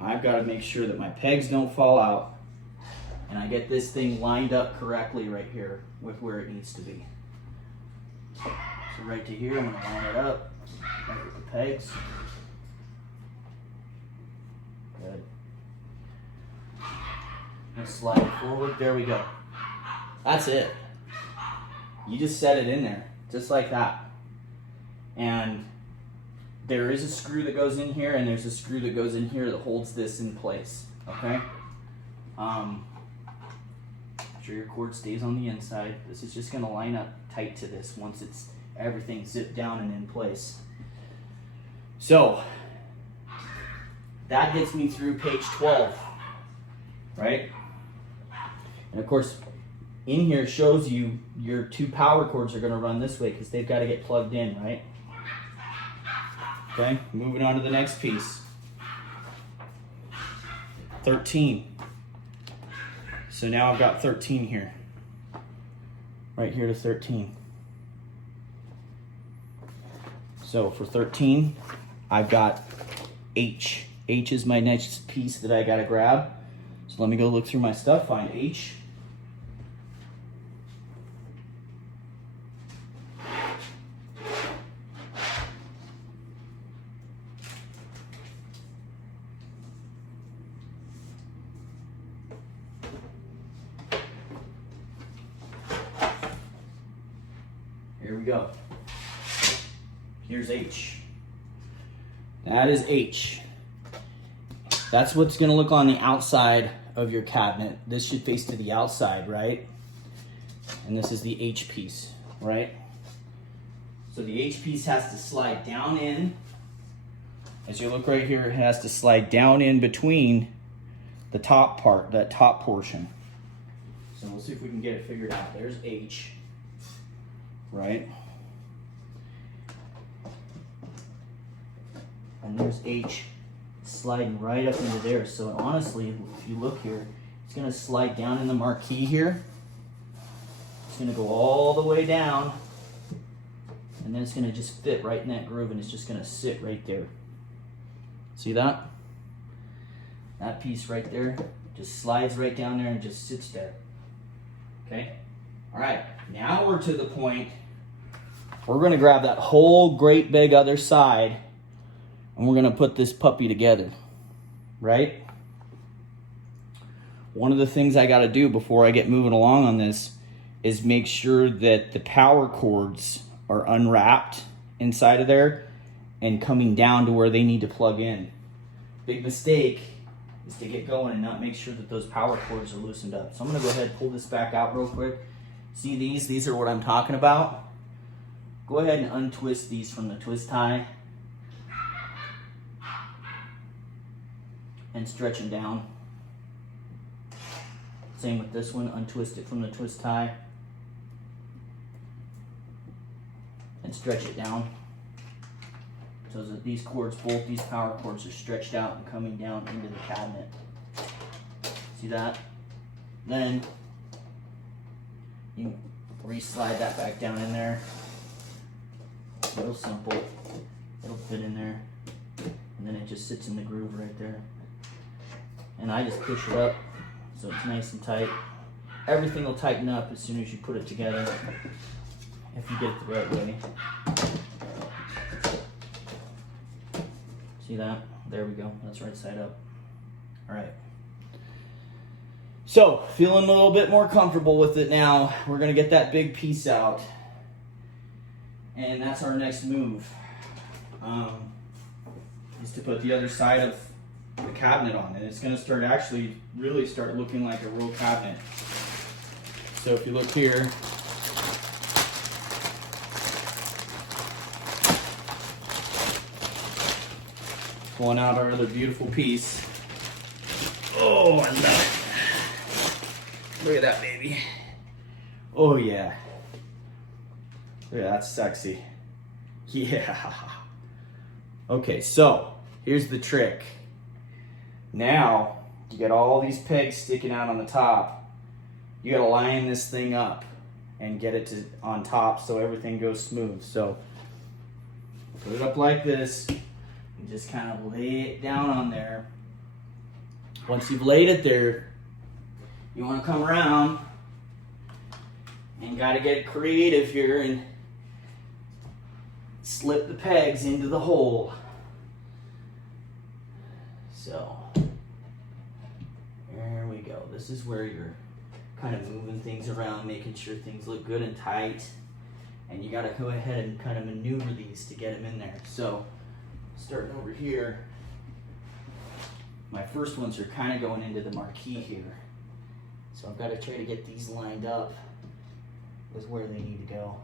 I've got to make sure that my pegs don't fall out and I get this thing lined up correctly right here with where it needs to be. So right to here, I'm going to line it up right with the pegs. Good. And slide it forward. There we go. That's it. You just set it in there, just like that. And there is a screw that goes in here, and there's a screw that goes in here that holds this in place, okay? Make sure your cord stays on the inside. This is just gonna line up tight to this once it's everything zipped down and in place. So, that gets me through page 12, right? And of course, in here shows you your 2 power cords are gonna run this way because they've gotta get plugged in, right? Okay, moving on to the next piece. 13. So now I've got 13 here. Right here to 13. So for 13, I've got H. H is my next piece that I gotta grab. So let me go look through my stuff, find H. Here we go. Here's H. That is H. That's what's going to look on the outside of your cabinet. This should face to the outside, right? And this is the H piece, right? So the H piece has to slide down in. As you look right here, it has to slide down in between the top part, that top portion. So we'll see if we can get it figured out. There's H. Right? And there's H sliding right up into there. So honestly, if you look here, it's going to slide down in the marquee here. It's going to go all the way down. And then it's going to just fit right in that groove and it's just going to sit right there. See that? That piece right there just slides right down there and just sits there. Okay? All right, now we're to the point, we're gonna grab that whole great big other side and we're gonna put this puppy together, right? One of the things I gotta do before I get moving along on this is make sure that the power cords are unwrapped inside of there and coming down to where they need to plug in. Big mistake is to get going and not make sure that those power cords are loosened up. So I'm gonna go ahead and pull this back out real quick. See these? These are what I'm talking about. Go ahead and untwist these from the twist tie and stretch them down. Same with this one, untwist it from the twist tie and stretch it down. So that these cords, both these power cords are stretched out and coming down into the cabinet. See that? Then you re-slide that back down in there. Real simple. It'll fit in there. And then it just sits in the groove right there. And I just push it up so it's nice and tight. Everything will tighten up as soon as you put it together if you get it the right way. See that? There we go. That's right side up. All right. So, feeling a little bit more comfortable with it now. We're going to get that big piece out. And that's our next move. Is to put the other side of the cabinet on. And it's going to start really start looking like a real cabinet. So if you look here, pulling out our other beautiful piece. Oh, I love it. Look at that baby. Oh yeah. Look at that, that's sexy. Yeah. Okay, so here's the trick. Now, you got all these pegs sticking out on the top. You gotta line this thing up and get it on top so everything goes smooth. So, put it up like this and just kind of lay it down on there. Once you've laid it there, you wanna come around and gotta get creative here and slip the pegs into the hole. So, there we go. This is where you're kind of moving things around, making sure things look good and tight. And you gotta go ahead and kind of maneuver these to get them in there. So, starting over here, my first ones are kind of going into the marquee here. So I've got to try to get these lined up with where they need to go.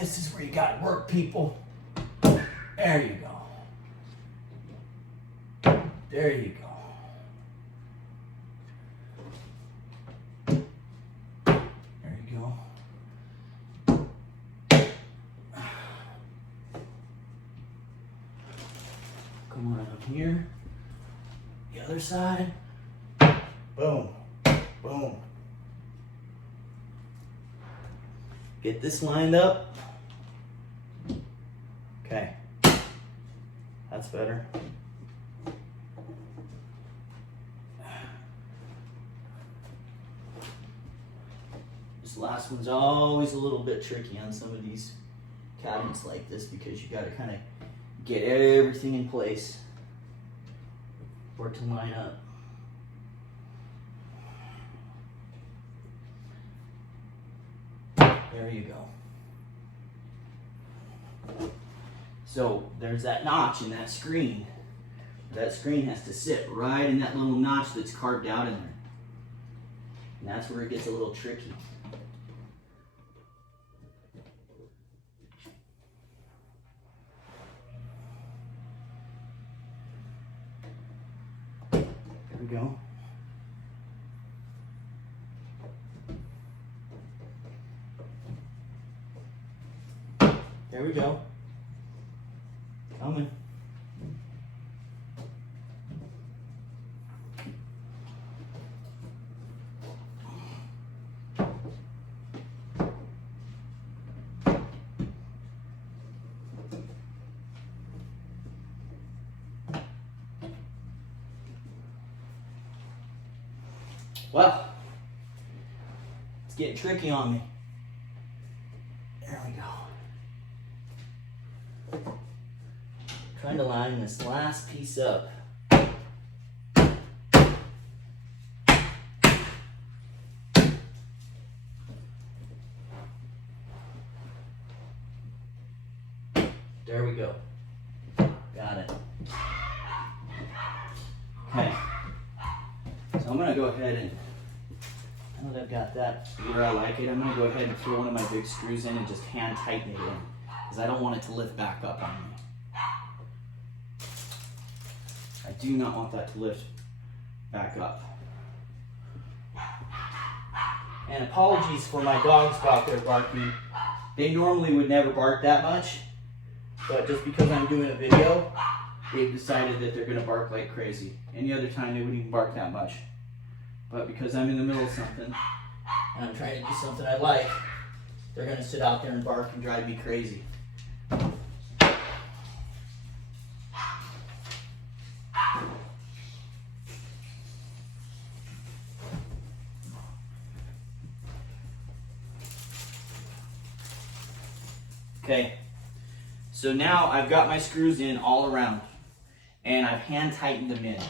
This is where you got to work, people. There you go. There you go. There you go. Come around here. The other side. Boom. Boom. Get this lined up. Okay. That's better. This last one's always a little bit tricky on some of these cabinets like this because you got to kind of get everything in place for it to line up. There you go. So there's that notch in that screen. That screen has to sit right in that little notch that's carved out in there. And that's where it gets a little tricky. There we go. There we go. Coming. Well, it's getting tricky on me. There we go. Trying to line this last piece up. There we go. Got it. Okay. So I'm going to go ahead and, now that I've got that where I like it, I'm going to go ahead and throw one of my big screws in and just hand tighten it in. Because I don't want it to lift back up on me. I do not want that to lift back up. And apologies for my dogs out there barking. They normally would never bark that much, but just because I'm doing a video, they've decided that they're going to bark like crazy. Any other time they wouldn't even bark that much. But because I'm in the middle of something, and I'm trying to do something I like, they're going to sit out there and bark and drive me crazy. Okay, so now I've got my screws in all around, and I've hand tightened them in.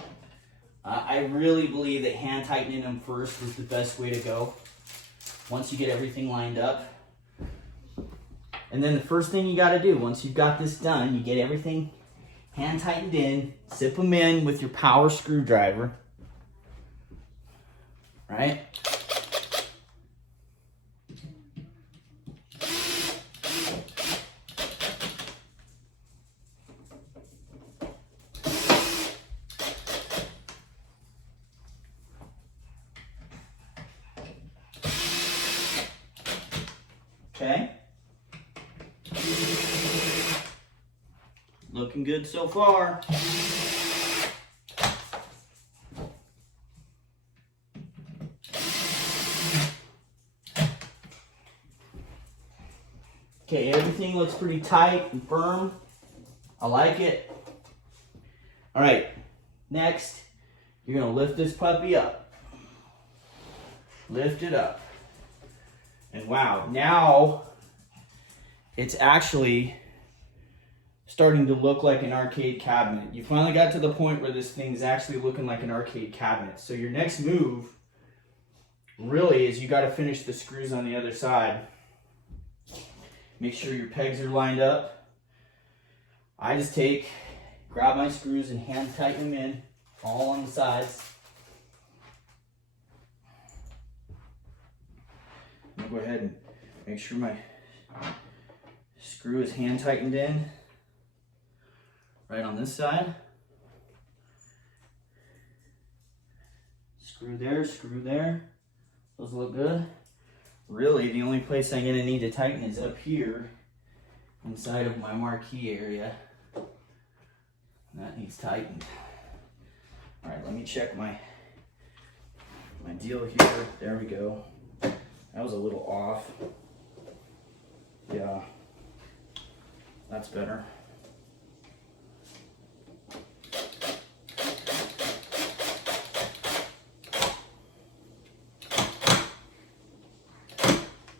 I really believe that hand tightening them first is the best way to go once you get everything lined up. And then the first thing you got to do once you've got this done, you get everything hand tightened in, zip them in with your power screwdriver, right? Okay. Looking good so far. Okay, everything looks pretty tight and firm. I like it. All right, next, you're gonna lift this puppy up. Lift it up. And wow, now it's actually starting to look like an arcade cabinet. You finally got to the point where this thing is actually looking like an arcade cabinet. So your next move really is you got to finish the screws on the other side. Make sure your pegs are lined up. I just grab my screws and hand tighten them in all on the sides. I'm gonna go ahead and make sure my screw is hand tightened in right on this side. Screw there. Those look good. Really, the only place I'm gonna need to tighten is up here inside of my marquee area. That needs tightened. All right, let me check my deal here. There we go. That was a little off. Yeah, that's better.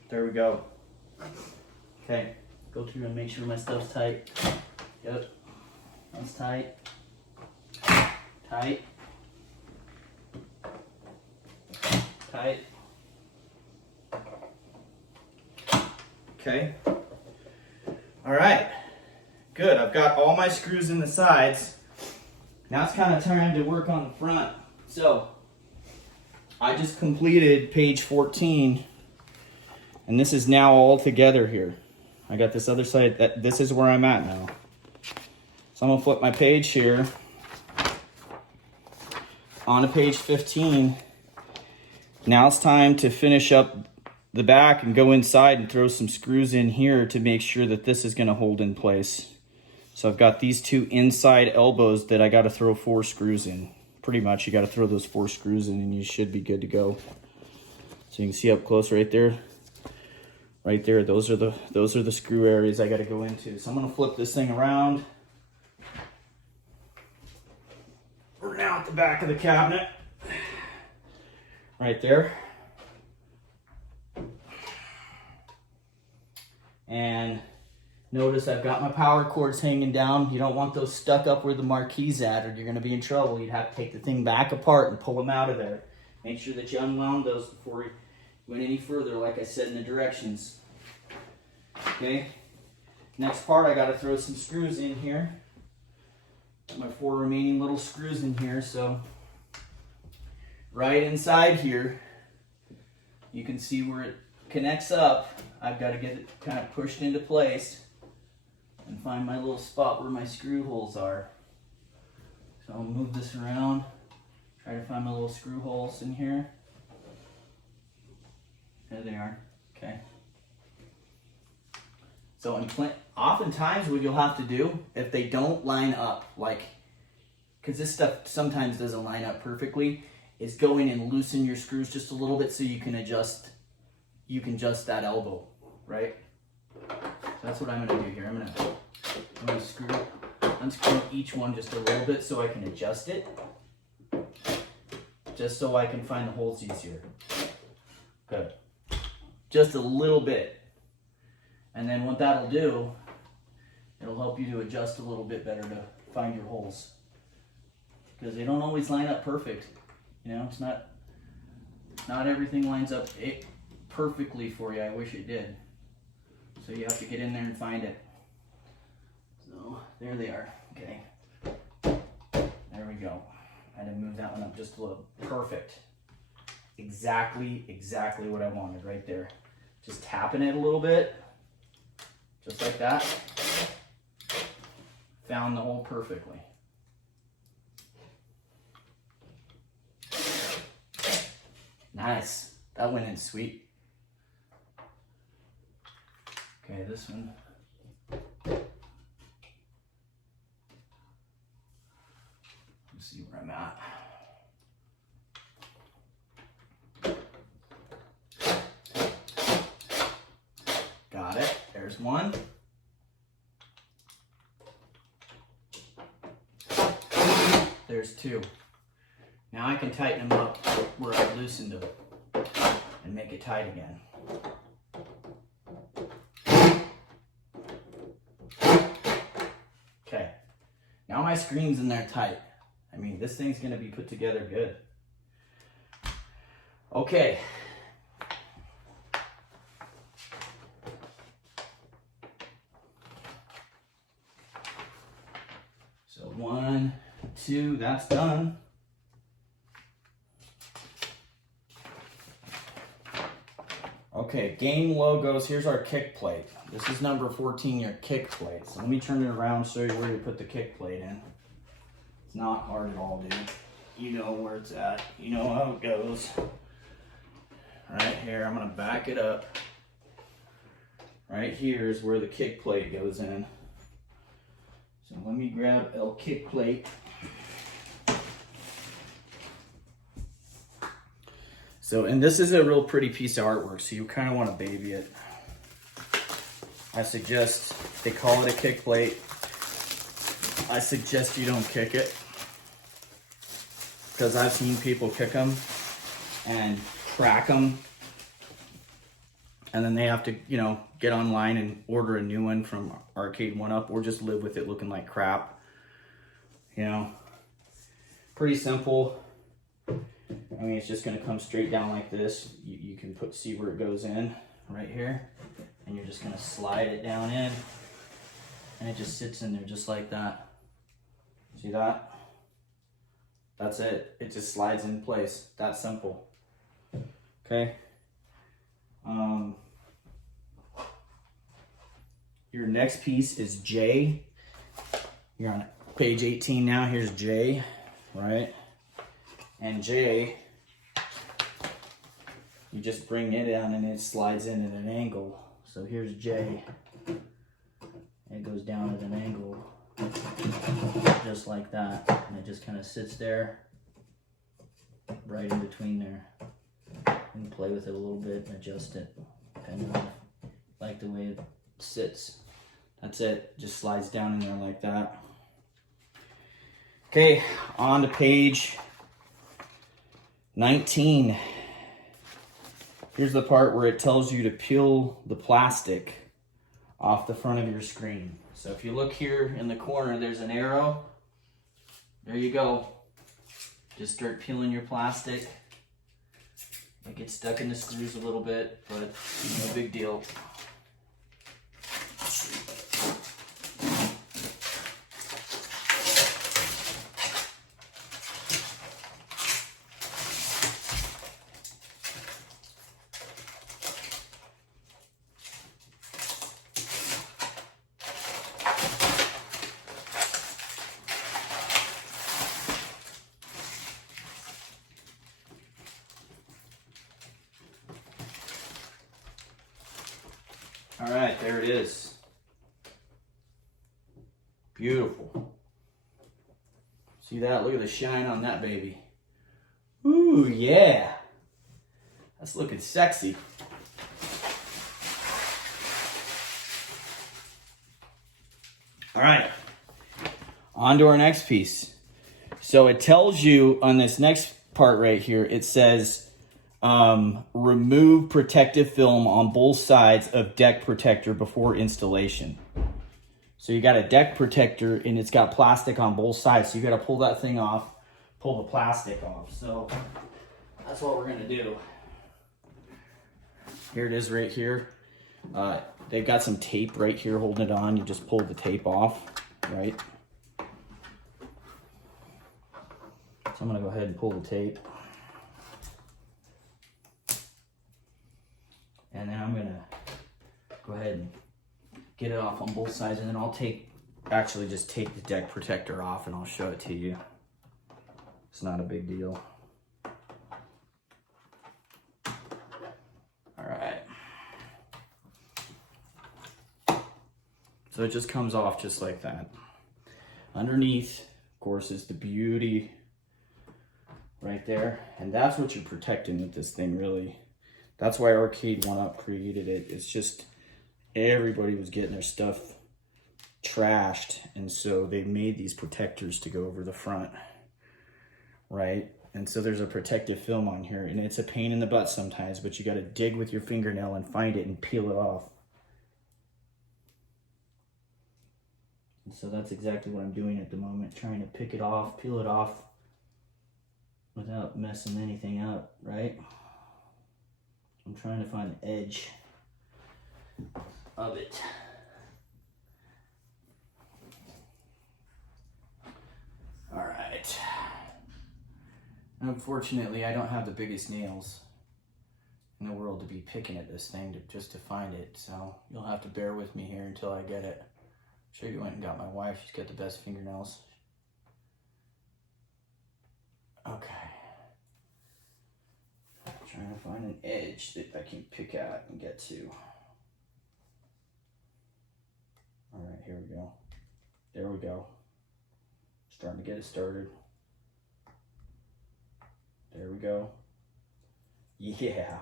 There we go. Okay, go through and make sure my stuff's tight. Yep, that's tight. Tight. Tight. Okay. All right. Good. I've got all my screws in the sides. Now it's kind of time to work on the front. So I just completed page 14, and this is now all together here. I got this other side. This is where I'm at now. So I'm gonna flip my page here on to page 15. Now it's time to finish up the back and go inside and throw some screws in here to make sure that this is going to hold in place. So I've got these two inside elbows that I got to throw 4 screws in. Pretty much you got to throw those 4 screws in and you should be good to go. So you can see up close right there. Right there, those are the screw areas I got to go into. So I'm going to flip this thing around. We're now at the back of the cabinet. Right there. And notice I've got my power cords hanging down. You don't want those stuck up where the marquee's at, or you're going to be in trouble. You'd have to take the thing back apart and pull them out of there. Make sure that you unwound those before you went any further, like I said in the directions. Okay. Next part, I got to throw some screws in here. Got my 4 remaining little screws in here. So right inside here, you can see where it connects up. I've got to get it kind of pushed into place and find my little spot where my screw holes are. So I'll move this around, try to find my little screw holes in here. There they are. Okay. So oftentimes what you'll have to do, if they don't line up, like, because this stuff sometimes doesn't line up perfectly, is go in and loosen your screws just a little bit so you can adjust that elbow, right? So that's what I'm going to do here. I'm going to unscrew each one just a little bit so I can adjust it, just so I can find the holes easier. Good. Just a little bit. And then what that'll do, it'll help you to adjust a little bit better to find your holes. Because they don't always line up perfect. You know, it's not everything lines up perfectly for you. I wish it did. So you have to get in there and find it. So there they are. Okay. There we go. I had to move that one up just a little. Perfect. Exactly what I wanted right there. Just tapping it a little bit. Just like that. Found the hole perfectly. Nice. That went in sweet. Okay, this one. Let's see where I'm at. Got it. There's one. There's two. Now I can tighten them up where I loosened them and make it tight again. Okay. Now my screen's in there tight. I mean, this thing's going to be put together good. Okay. So 1, 2, that's done. Okay, game logos. Here's our kick plate. This is number 14, your kick plate. So let me turn it around and show you where you put the kick plate in. It's not hard at all, dude. You know where it's at. You know how it goes. Right here, I'm gonna back it up. Right here is where the kick plate goes in. So let me grab a kick plate. So, and this is a real pretty piece of artwork, so you kind of want to baby it. I suggest, they call it a kick plate. I suggest you don't kick it, because I've seen people kick them and crack them, and then they have to, you know, get online and order a new one from Arcade 1-Up, or just live with it looking like crap. You know, pretty simple. I mean, it's just going to come straight down like this. You can see where it goes in right here, and you're just going to slide it down in, and it just sits in there just like that. See that? That's it. It just slides in place. That simple. Okay. Your next piece is J. You're on page 18 now. Here's J, right? And J, you just bring it down and it slides in at an angle. So here's J. It goes down at an angle, just like that. And it just kind of sits there, right in between there. You can play with it a little bit and adjust it, depending on like the way it sits. That's it. Just slides down in there like that. Okay, on to page 19. Here's the part where it tells you to peel the plastic off the front of your screen. So if you look here in the corner, there's an arrow. There you go. Just start peeling your plastic. It gets stuck in the screws a little bit, but no big deal. All right, there it is. Beautiful. See that? Look at the shine on that baby. Ooh, yeah. That's looking sexy. All right, on to our next piece. So it tells you on this next part right here, it says Remove protective film on both sides of deck protector before installation. So you got a deck protector and it's got plastic on both sides. So you got to pull that thing off, pull the plastic off. So that's what we're going to do. Here it is right here. They've got some tape right here holding it on. You just pull the tape off, right? So I'm going to go ahead and pull the tape. And then I'm going to go ahead and get it off on both sides, and then I'll just take the deck protector off and I'll show it to you. It's not a big deal. All right. So it just comes off just like that. Underneath, of course, is the beauty right there. And that's what you're protecting with this thing, really. That's why Arcade 1-Up created it. It's just everybody was getting their stuff trashed, and so they made these protectors to go over the front, right? And so there's a protective film on here, and it's a pain in the butt sometimes, but you got to dig with your fingernail and find it and peel it off. And so that's exactly what I'm doing at the moment, trying to pick it off, peel it off without messing anything up, right? I'm trying to find the edge of it. All right. Unfortunately, I don't have the biggest nails in the world to be picking at this thing just to find it, so you'll have to bear with me here until I get it. Sure, you went and got my wife. She's got the best fingernails. Okay. Trying to find an edge that I can pick at and get to. All right, here we go. There we go. Starting to get it started. There we go. Yeah.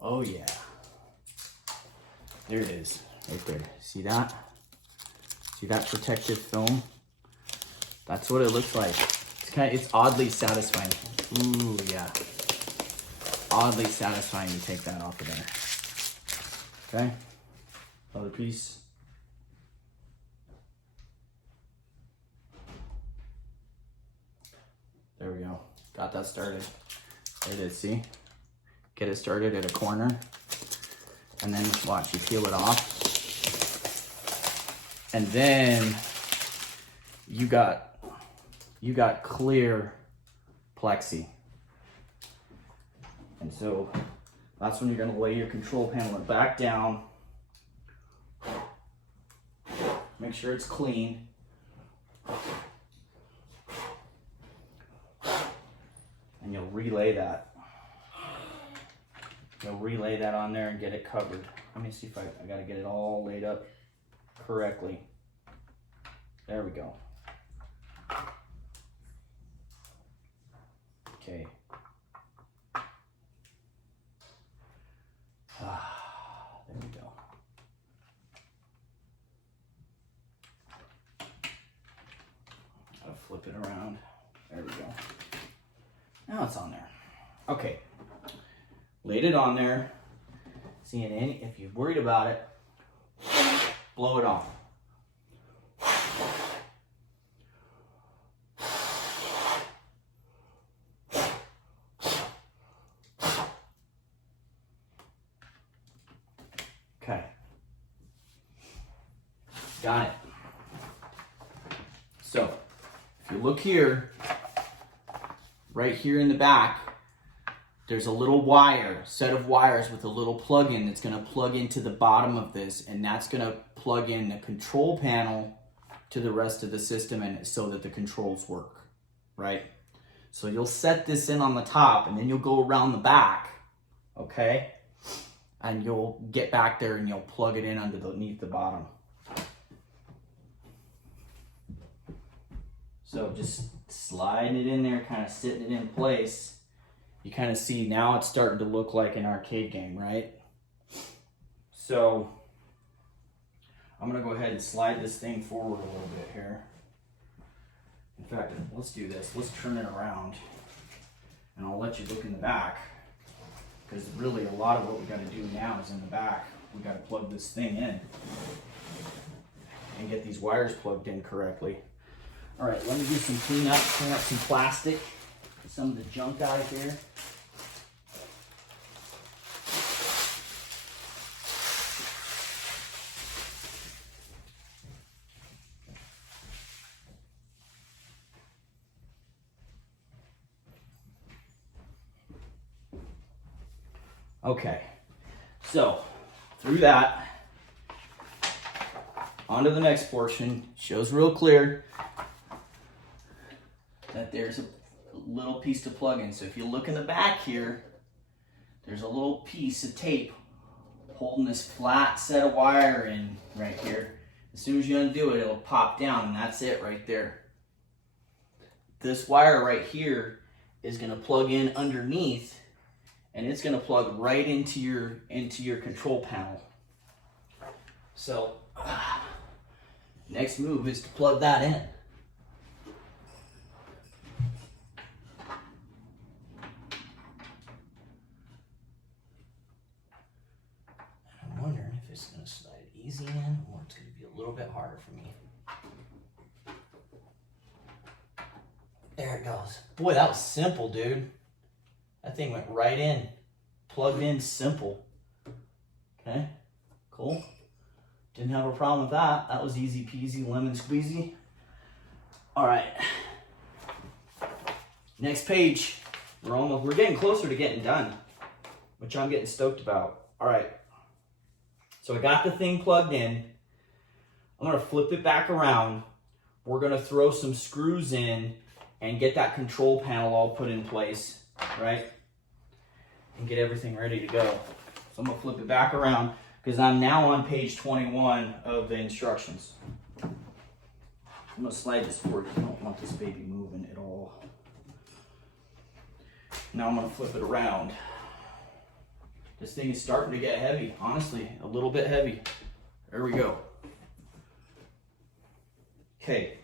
Oh yeah. There it is, right there. See that? See that protective film? That's what it looks like. It's oddly satisfying. Ooh, yeah. Oddly satisfying to take that off of there. Okay. Other piece. There we go. Got that started. There it is, see? Get it started at a corner. And then watch, you peel it off. And then you got clear plexi. And so that's when you're going to lay your control panel back down. Make sure it's clean. And you'll relay that. You'll relay that on there and get it covered. Let me see if I got to get it all laid up correctly. There we go. Okay. There we go. Gotta flip it around. There we go. Now it's on there. Okay. Laid it on there. Seeing any, if you're worried about it, blow it off. Okay. Got it. So, if you look here, right here in the back, there's a little set of wires with a little plug-in that's going to plug into the bottom of this, and that's going to plug in the control panel to the rest of the system, and so that the controls work, right? So you'll set this in on the top, and then you'll go around the back, okay? And you'll get back there and you'll plug it in underneath the bottom. So just sliding it in there, kind of sitting it in place. You kind of see now it's starting to look like an arcade game, right? So I'm gonna go ahead and slide this thing forward a little bit here. In fact, let's do this. Let's turn it around and I'll let you look in the back. because really a lot of what we got to do now is in the back. We got to plug this thing in and get these wires plugged in correctly. All right, let me do some cleanup, clean up some plastic, some of the junk out of here. Okay, so through that, on to the next portion. Shows real clear that there's a little piece to plug in. So if you look in the back here, there's a little piece of tape holding this flat set of wire in right here. As soon as you undo it, it'll pop down, and that's it right there. This wire right here is going to plug in underneath, and it's going to plug right into your control panel. So next move is to plug that in. I'm wondering if it's going to slide easy in or it's going to be a little bit harder for me. There it goes. Boy, that was simple, dude. That thing went right in. Plugged in, simple. Okay, cool. Didn't have a problem with that. That was easy peasy, lemon squeezy. All right. Next page. We're getting closer to getting done, which I'm getting stoked about. All right. So I got the thing plugged in. I'm gonna flip it back around. We're gonna throw some screws in and get that control panel all put in place, right? And get everything ready to go. So I'm gonna flip it back around because I'm now on page 21 of the instructions. I'm gonna slide this forward. I don't want this baby moving at all. Now I'm gonna flip it around. This thing is starting to get heavy, honestly, a little bit heavy. There we go. Okay,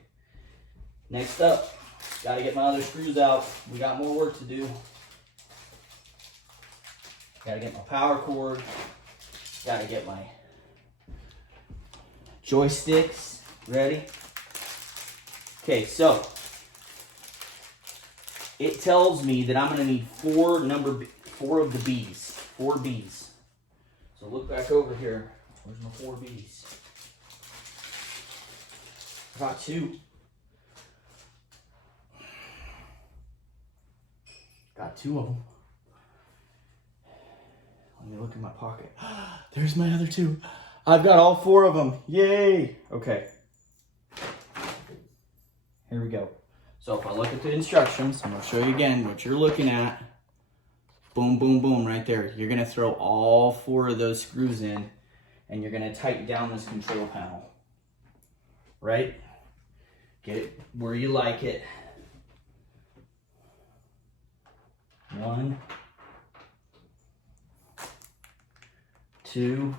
next up, gotta get my other screws out. We got more work to do. Gotta get my power cord. Gotta get my joysticks ready. Okay, so it tells me that I'm gonna need four of the B's. 4 B's. So look back over here. Where's my 4 B's? I got 2. Got 2 of them. Let me look in my pocket. There's my other 2. I've got all 4 of them. Yay! Okay. Here we go. So if I look at the instructions, I'm going to show you again what you're looking at. Boom, boom, boom, right there. You're going to throw all 4 of those screws in, and you're going to tighten down this control panel. Right? Get it where you like it. 1, 2.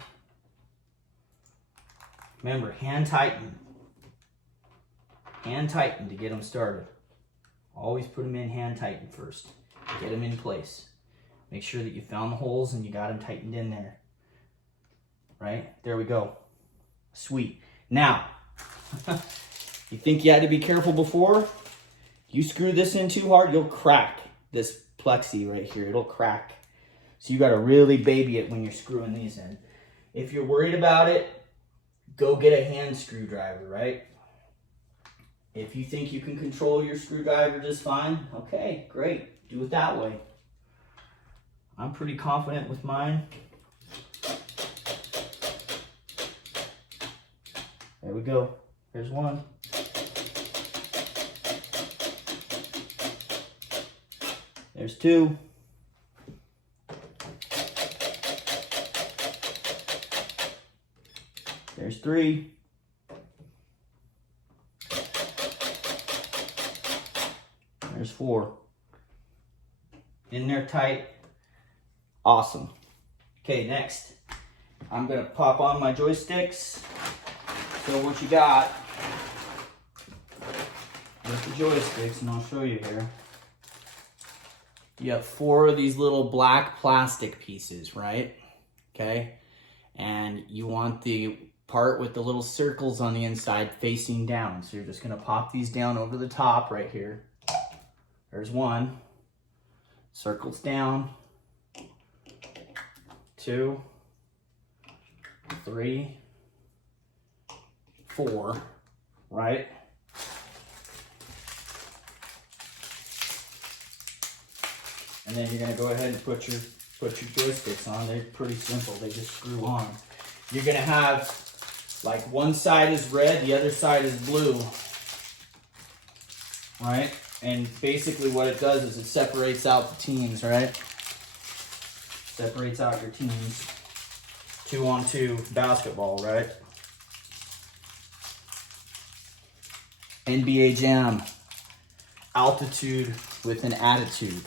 Remember, hand tighten. Hand tighten to get them started. Always put them in hand tighten first. Get them in place. Make sure that you found the holes and you got them tightened in there. Right? There we go. Sweet. Now, you think you had to be careful before? You screw this in too hard, you'll crack this plexi right here. It'll crack. So you got to really baby it when you're screwing these in. If you're worried about it, go get a hand screwdriver, right? If you think you can control your screwdriver just fine, okay, great. Do it that way. I'm pretty confident with mine. There we go. There's 1. There's 2. There's 3. There's 4. In there tight. Awesome. Okay, next, I'm gonna pop on my joysticks. So what you got with the joysticks, and I'll show you here. you have 4 of these little black plastic pieces, right? Okay. And you want the part with the little circles on the inside facing down. So you're just going to pop these down over the top right here. There's 1. Circles down. 2, 3, 4, right? And then you're going to go ahead and put your joysticks on. They're pretty simple. They just screw on. You're going to have, like, one side is red, the other side is blue. Right? And basically what it does is it separates out the teams, right? Separates out your teams. 2-on-2 basketball, right? NBA Jam. Altitude with an attitude.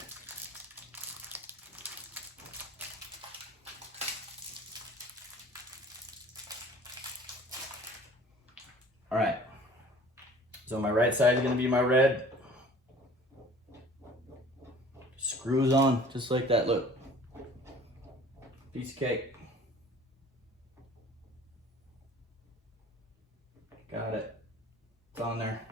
All right. So my right side is going to be my red. Screws on just like that. Look. Piece of cake. Got it. It's on there.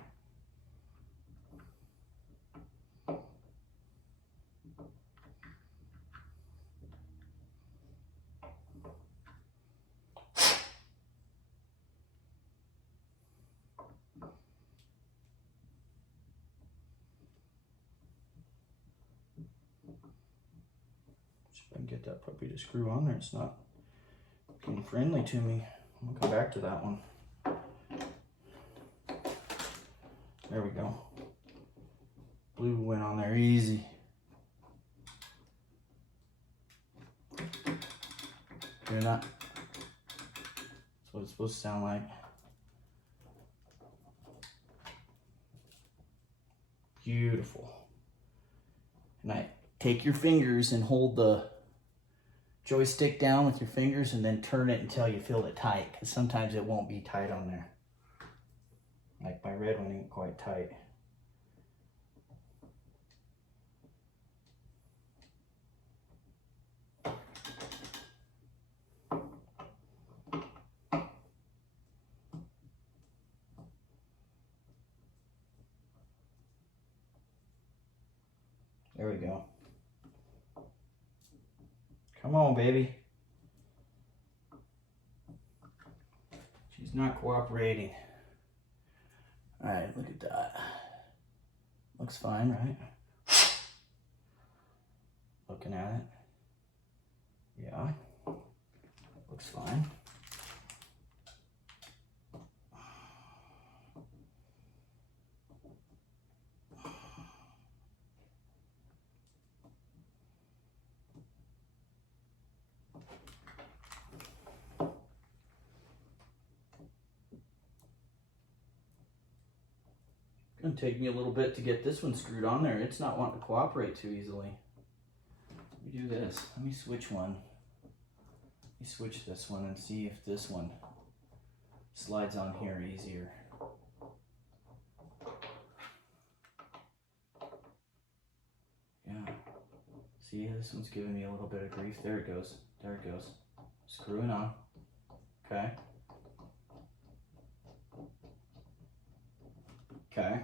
See if I can get that puppy to screw on there. It's not being friendly to me. I'm gonna come back to that one. There we go. Blue went on there easy. You're not. That's what it's supposed to sound like. Beautiful. And I take your fingers and hold the joystick down with your fingers and then turn it until you feel it tight, because sometimes it won't be tight on there. Like my red one ain't quite tight. There we go. Come on, baby. She's not cooperating. All right, look at that. Looks fine, right? Looking at it. Yeah. Looks fine. It's gonna take me a little bit to get this one screwed on there. It's not wanting to cooperate too easily. Let me do this. Let me switch one. Let me switch this one and see if this one slides on here easier. Yeah. See, this one's giving me a little bit of grief. There it goes. There it goes. Screwing on. Okay. Okay.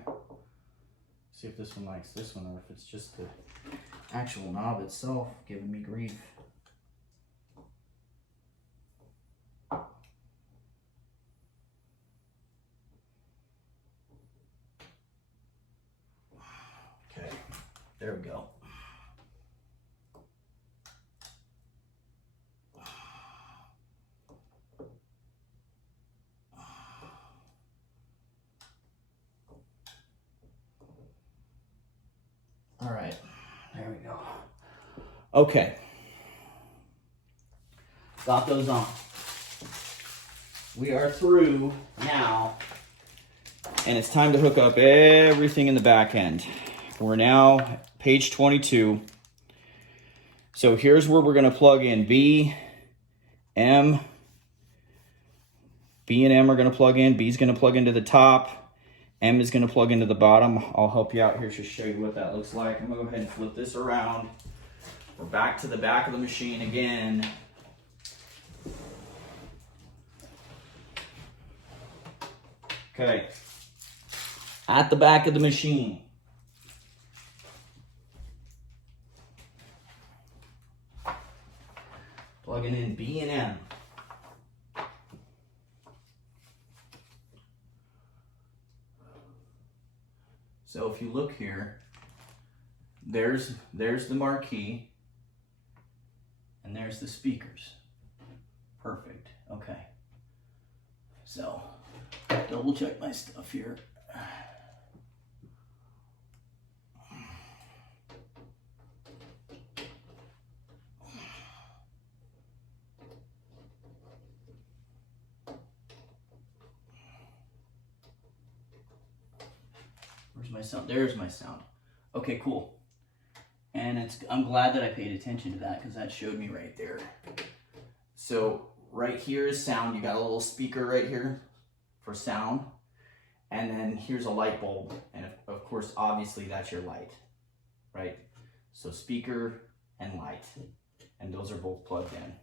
See if this one likes this one or if it's just the actual knob itself giving me grief. Okay. There we go. All right, there we go. Okay, got those on. We are through now, and it's time to hook up everything in the back end. We're now page 22. So here's where we're gonna plug in B, M. B and M are gonna plug in. B's gonna plug into the top, M is going to plug into the bottom. I'll help you out here to show you what that looks like. I'm going to go ahead and flip this around. We're back to the back of the machine again. Okay. At the back of the machine. Plugging in B and M. So if you look here, there's the marquee, and there's the speakers. Perfect. Okay. So double check my stuff here. Where's my sound? There's my sound. Okay, cool. And I'm glad that I paid attention to that because that showed me right there. So right here is sound. You got a little speaker right here for sound. And then here's a light bulb. And of course, obviously that's your light, right? So speaker and light. And those are both plugged in.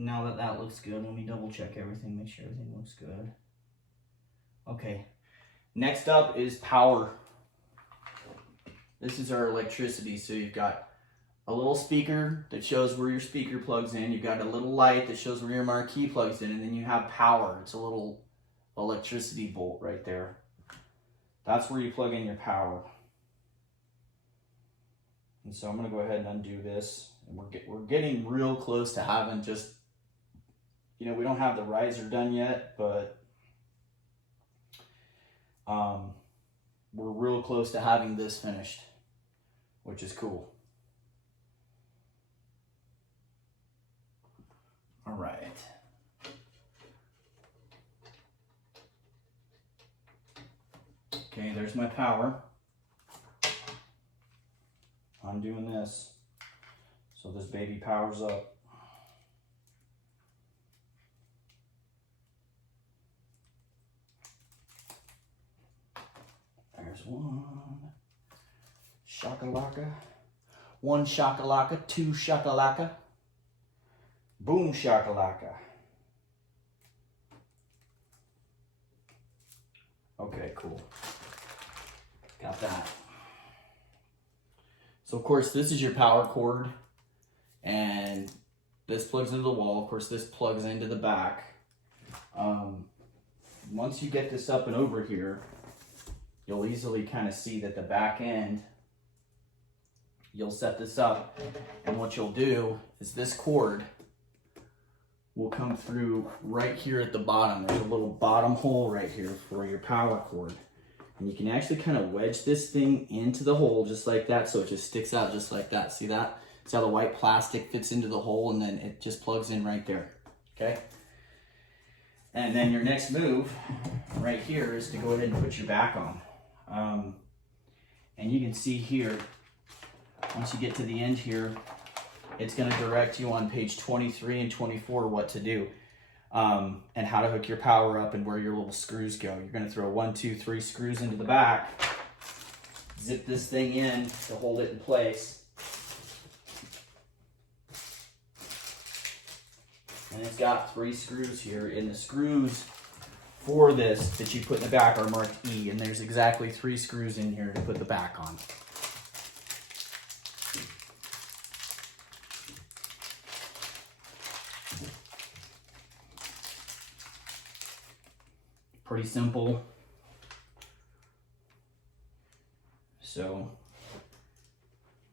Now that that looks good, let me double check everything, make sure everything looks good. Okay, next up is power. This is our electricity. So you've got a little speaker that shows where your speaker plugs in. You've got a little light that shows where your marquee plugs in. And then you have power. It's a little electricity bolt right there. That's where you plug in your power. And so I'm going to go ahead and undo this. And we're getting real close to having just, you know, we don't have the riser done yet, but we're real close to having this finished, which is cool. All right. Okay, there's my power. I'm doing this, so this baby powers up. There's one. Shakalaka. One shakalaka, two shakalaka. Boom shakalaka. Okay, cool. Got that. So of course this is your power cord, and this plugs into the wall. Of course this plugs into the back. Once you get this up and over here, you'll easily kind of see that the back end, you'll set this up, and what you'll do is this cord will come through right here at the bottom. There's a little bottom hole right here for your power cord. And you can actually kind of wedge this thing into the hole just like that, so it just sticks out just like that. See that? See how the white plastic fits into the hole, and then it just plugs in right there, okay? And then your next move right here is to go ahead and put your back on. And you can see here, once you get to the end here, it's going to direct you on page 23 and 24 what to do. And how to hook your power up and where your little screws go. You're going to throw 1, 2, 3 screws into the back, zip this thing in to hold it in place, and it's got 3 screws here, and the screws for this that you put in the back are marked E, and there's exactly 3 screws in here to put the back on. Pretty simple. So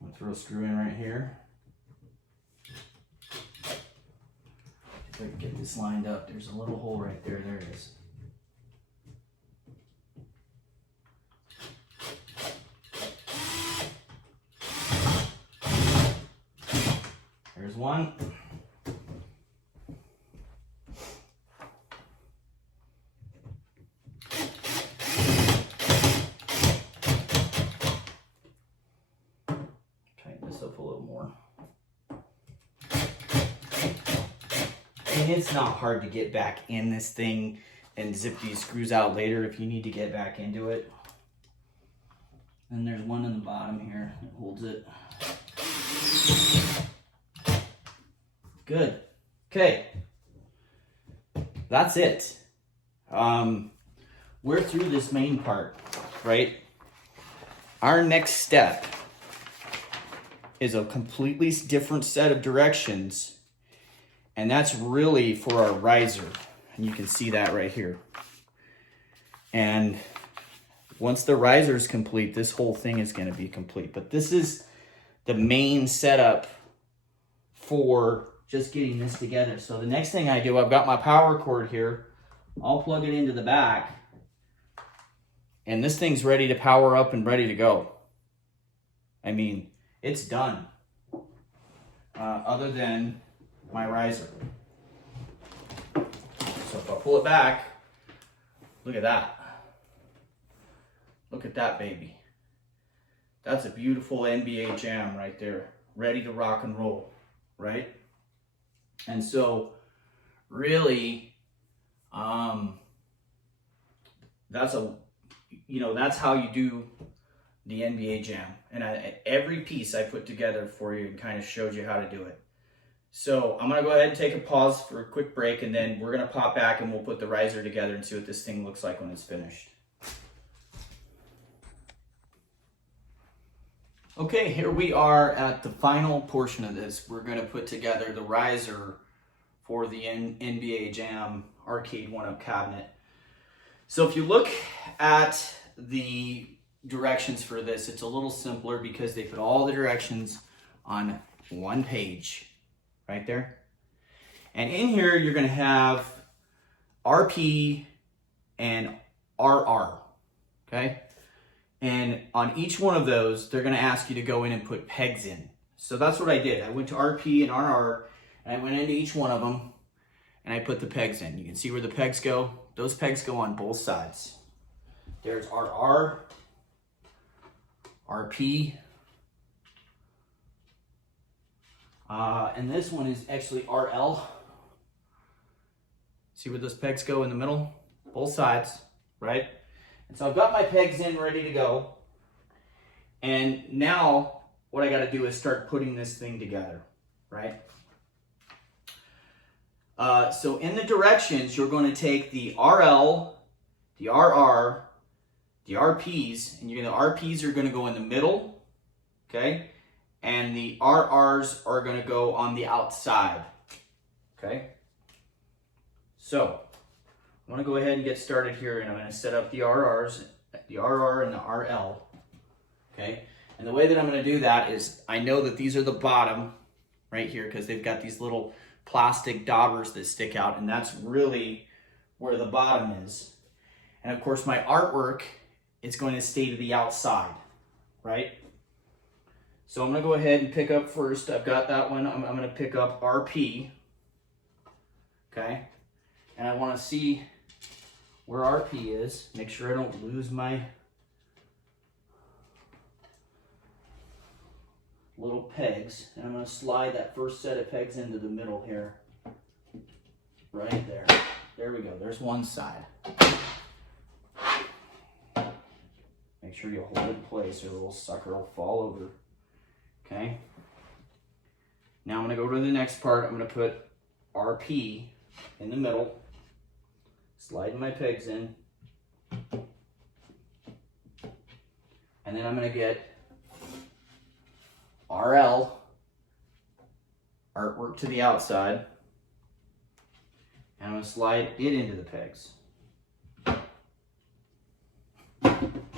I'm gonna throw a screw in right here. If I can get this lined up, there's a little hole right there. There it is. There's one. Up a little more. And it's not hard to get back in this thing and zip these screws out later if you need to get back into it. And there's one in the bottom here that holds it. Good. Okay. That's it. We're through this main part, right? Our next step is a completely different set of directions, and that's really for our riser. And you can see that right here. And once the riser is complete, this whole thing is going to be complete. But this is the main setup for just getting this together. So the next thing I do, I've got my power cord here. I'll plug it into the back. And this thing's ready to power up and ready to go. I mean, it's done. Other than my riser. So if I pull it back, look at that. Look at that baby. That's a beautiful NBA Jam right there. Ready to rock and roll, right? And so, really, that's how you do the NBA Jam. And every piece I put together for you and kind of showed you how to do it. So I'm going to go ahead and take a pause for a quick break, and then we're going to pop back and we'll put the riser together and see what this thing looks like when it's finished. Okay, here we are at the final portion of this. We're going to put together the riser for the NBA Jam Arcade 1-Up cabinet. So if you look at the directions for this, it's a little simpler because they put all the directions on one page right there. And in here, you're going to have RP and RR, okay? And on each one of those, they're going to ask you to go in and put pegs in. So that's what I did. I went to RP and RR, and I went into each one of them, and I put the pegs in. You can see where the pegs go. Those pegs go on both sides. There's RR, RP, and this one is actually RL. See where those pegs go in the middle? Both sides, right? And so I've got my pegs in ready to go. And now what I got to do is start putting this thing together, right? So in the directions, you're going to take the RL, the RR, the RPs, and the RPs are going to go in the middle, okay? And the RRs are going to go on the outside, okay? So I'm going to go ahead and get started here, and I'm going to set up the RRs, the RR and the RL, okay? And the way that I'm going to do that is I know that these are the bottom right here because they've got these little plastic daubers that stick out, and that's really where the bottom is. And of course my artwork is going to stay to the outside, right? So I'm going to go ahead and pick up first. I've got that one. I'm going to pick up RP, okay? And I want to see where RP is. Make sure I don't lose my little pegs. And I'm going to slide that first set of pegs into the middle here. Right there. There we go. There's one side. Make sure you hold it in place or the little sucker will fall over. Okay. Now I'm going to go to the next part. I'm going to put RP in the middle. Sliding my pegs in. And then I'm going to get RL, artwork to the outside. And I'm going to slide it into the pegs.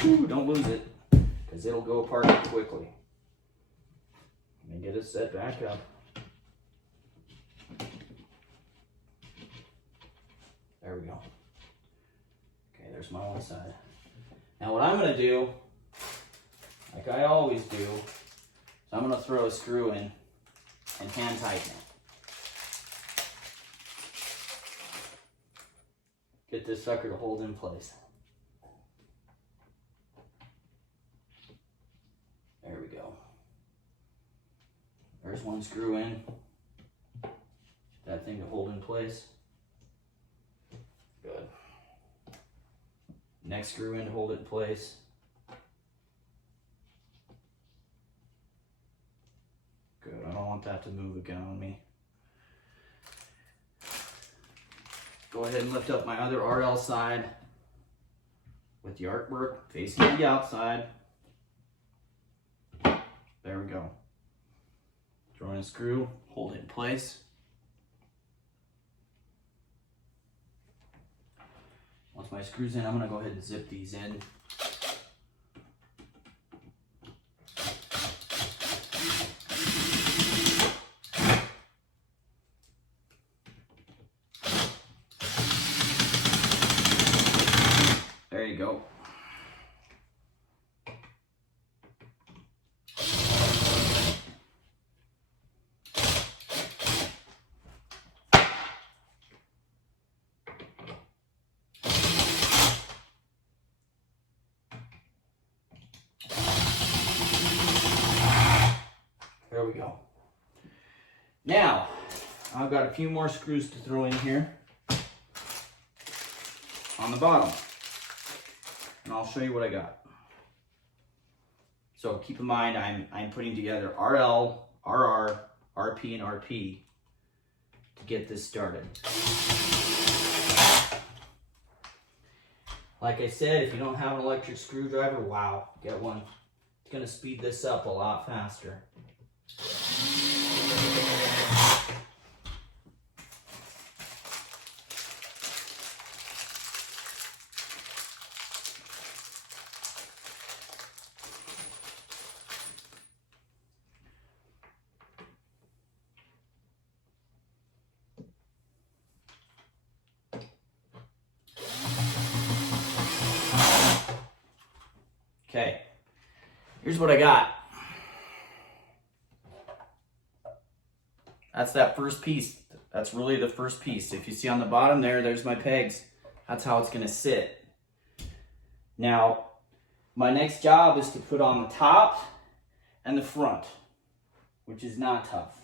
Ooh, don't lose it, because it'll go apart quickly. Let me get it set back up. There we go. Okay, there's my one side. Now what I'm going to do, like I always do, is I'm going to throw a screw in and hand tighten it. Get this sucker to hold in place. There we go. There's one screw in. that thing to hold in place. Good. Next screw in to hold it in place. Good, I don't want that to move again on me. Go ahead and lift up my other RL side with the artwork facing the outside. There we go. Throw in a screw, hold it in place. Once my screw's in, I'm gonna go ahead and zip these in. There you go. There we go. Now, I've got a few more screws to throw in here on the bottom. And I'll show you what I got. So keep in mind, I'm putting together RL, RR, RP, and RP to get this started. Like I said, if you don't have an electric screwdriver, wow, get one. It's gonna speed this up a lot faster. Okay, here's what I got. That's that first piece. That's really the first piece. If you see on the bottom there, there's my pegs. That's how it's gonna sit. Now, my next job is to put on the top and the front, which is not tough.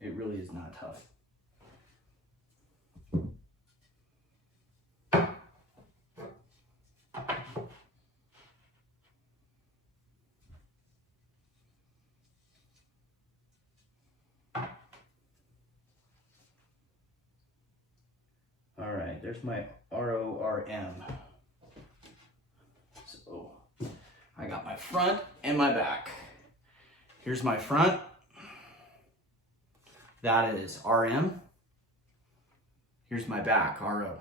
It really is not tough. All right, there's my RORM. So I got my front and my back. Here's my front. That is RM. Here's my back, RO.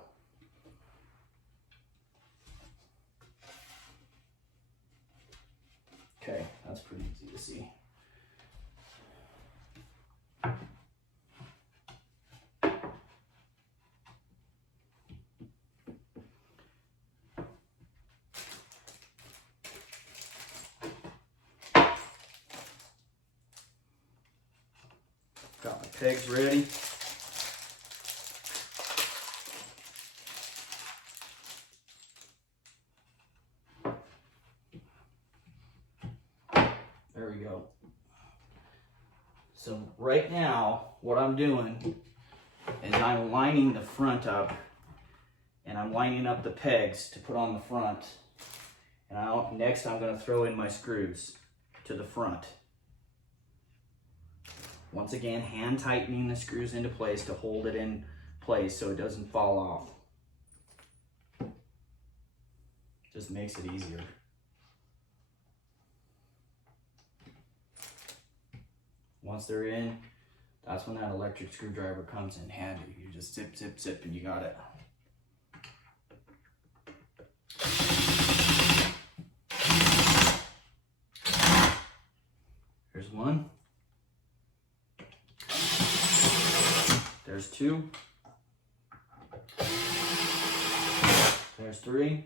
Okay, that's pretty easy to see. Got my pegs ready. There we go. So right now, what I'm doing is I'm lining the front up, and I'm lining up the pegs to put on the front. And next I'm going to throw in my screws to the front. Once again, hand tightening the screws into place to hold it in place so it doesn't fall off. Just makes it easier. Once they're in, that's when that electric screwdriver comes in handy. You just zip, zip, zip, and you got it. Here's one. There's two. There's three.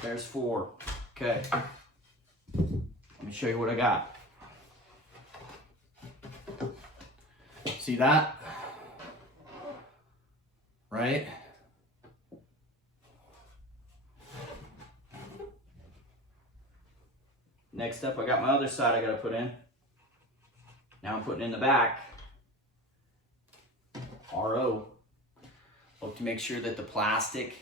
There's four. Okay. Let me show you what I got. See that? Right? Next up, I got my other side I gotta put in. Now I'm putting in the back. RO. Look to make sure that the plastic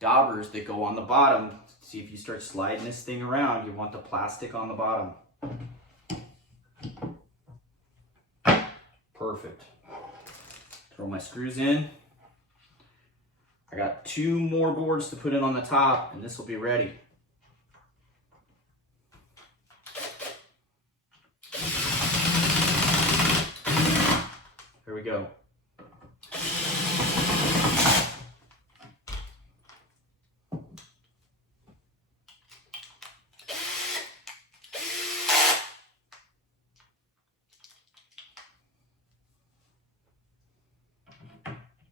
daubers that go on the bottom, see if you start sliding this thing around, you want the plastic on the bottom. Perfect. Throw my screws in. I got 2 more boards to put in on the top, and this will be ready. Here we go.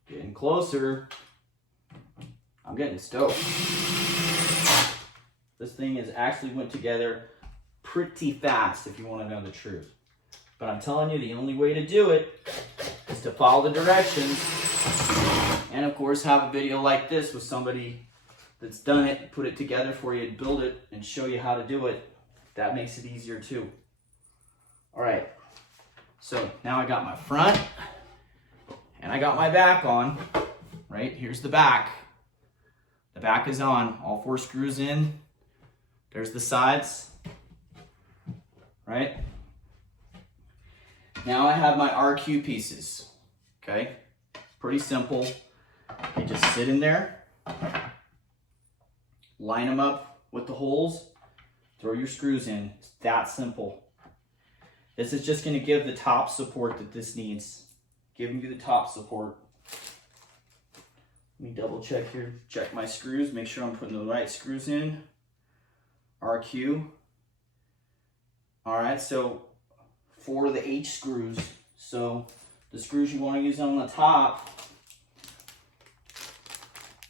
Getting closer. I'm getting stoked. This thing is actually went together pretty fast, if you want to know the truth. But I'm telling you, the only way to do it is to follow the directions. And of course, have a video like this with somebody that's done it, put it together for you, build it, and show you how to do it. That makes it easier too. All right, so now I got my front and I got my back on. Right, here's the back. The back is on, all 4 screws in. There's the sides, right? Now I have my RQ pieces, okay? Pretty simple. They just sit in there, line them up with the holes, throw your screws in. It's that simple. This is just gonna give the top support that this needs. Giving you the top support. Let me double check here, check my screws, make sure I'm putting the right screws in. RQ. All right, so for the H screws, so the screws you want to use on the top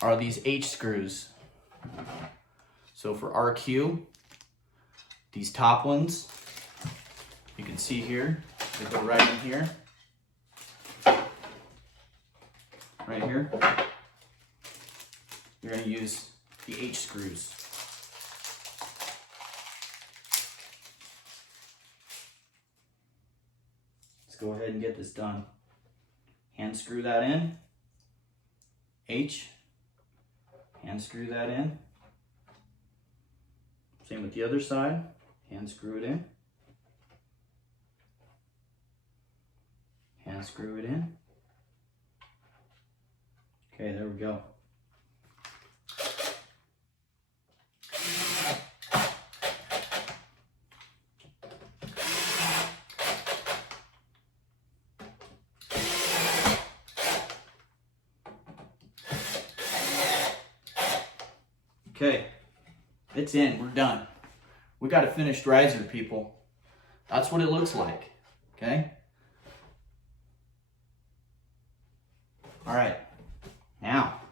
are these H screws. So for RQ, these top ones, you can see here, they go right in here. Right here. You're going to use the H screws. Let's go ahead and get this done. Hand screw that in. H. Hand screw that in. Same with the other side. Hand screw it in. Hand screw it in. Okay, there we go. Okay, it's in, we're done. We got a finished riser, people. That's what it looks like, okay? All right, now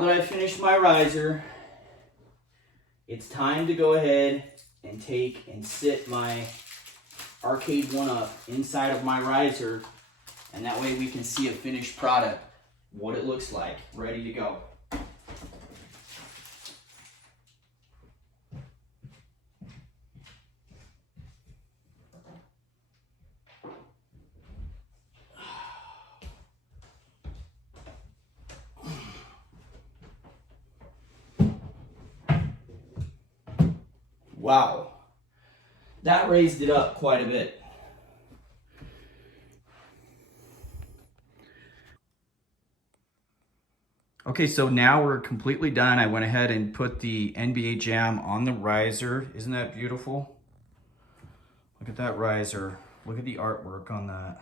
that I've finished my riser, it's time to go ahead and take and sit my Arcade 1-Up inside of my riser, and that way we can see a finished product, what it looks like, ready to go. Wow, that raised it up quite a bit. Okay, so now we're completely done. I went ahead and put the NBA Jam on the riser. Isn't that beautiful? Look at that riser. Look at the artwork on that.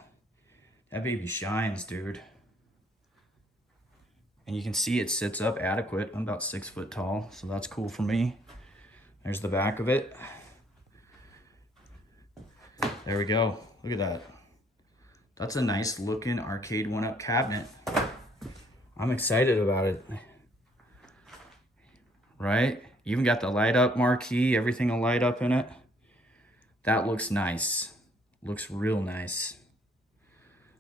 That baby shines, dude. And you can see it sits up adequate. I'm about 6 foot tall, so that's cool for me. There's the back of it. There we go. Look at that. That's a nice looking Arcade 1-Up cabinet. I'm excited about it. Right? You even got the light up marquee. Everything will light up in it. That looks nice. Looks real nice.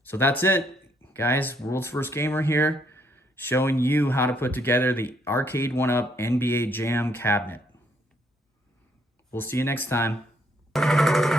So that's it, guys. World's First Gamer here, showing you how to put together the Arcade 1-Up NBA Jam cabinet. We'll see you next time. Bye.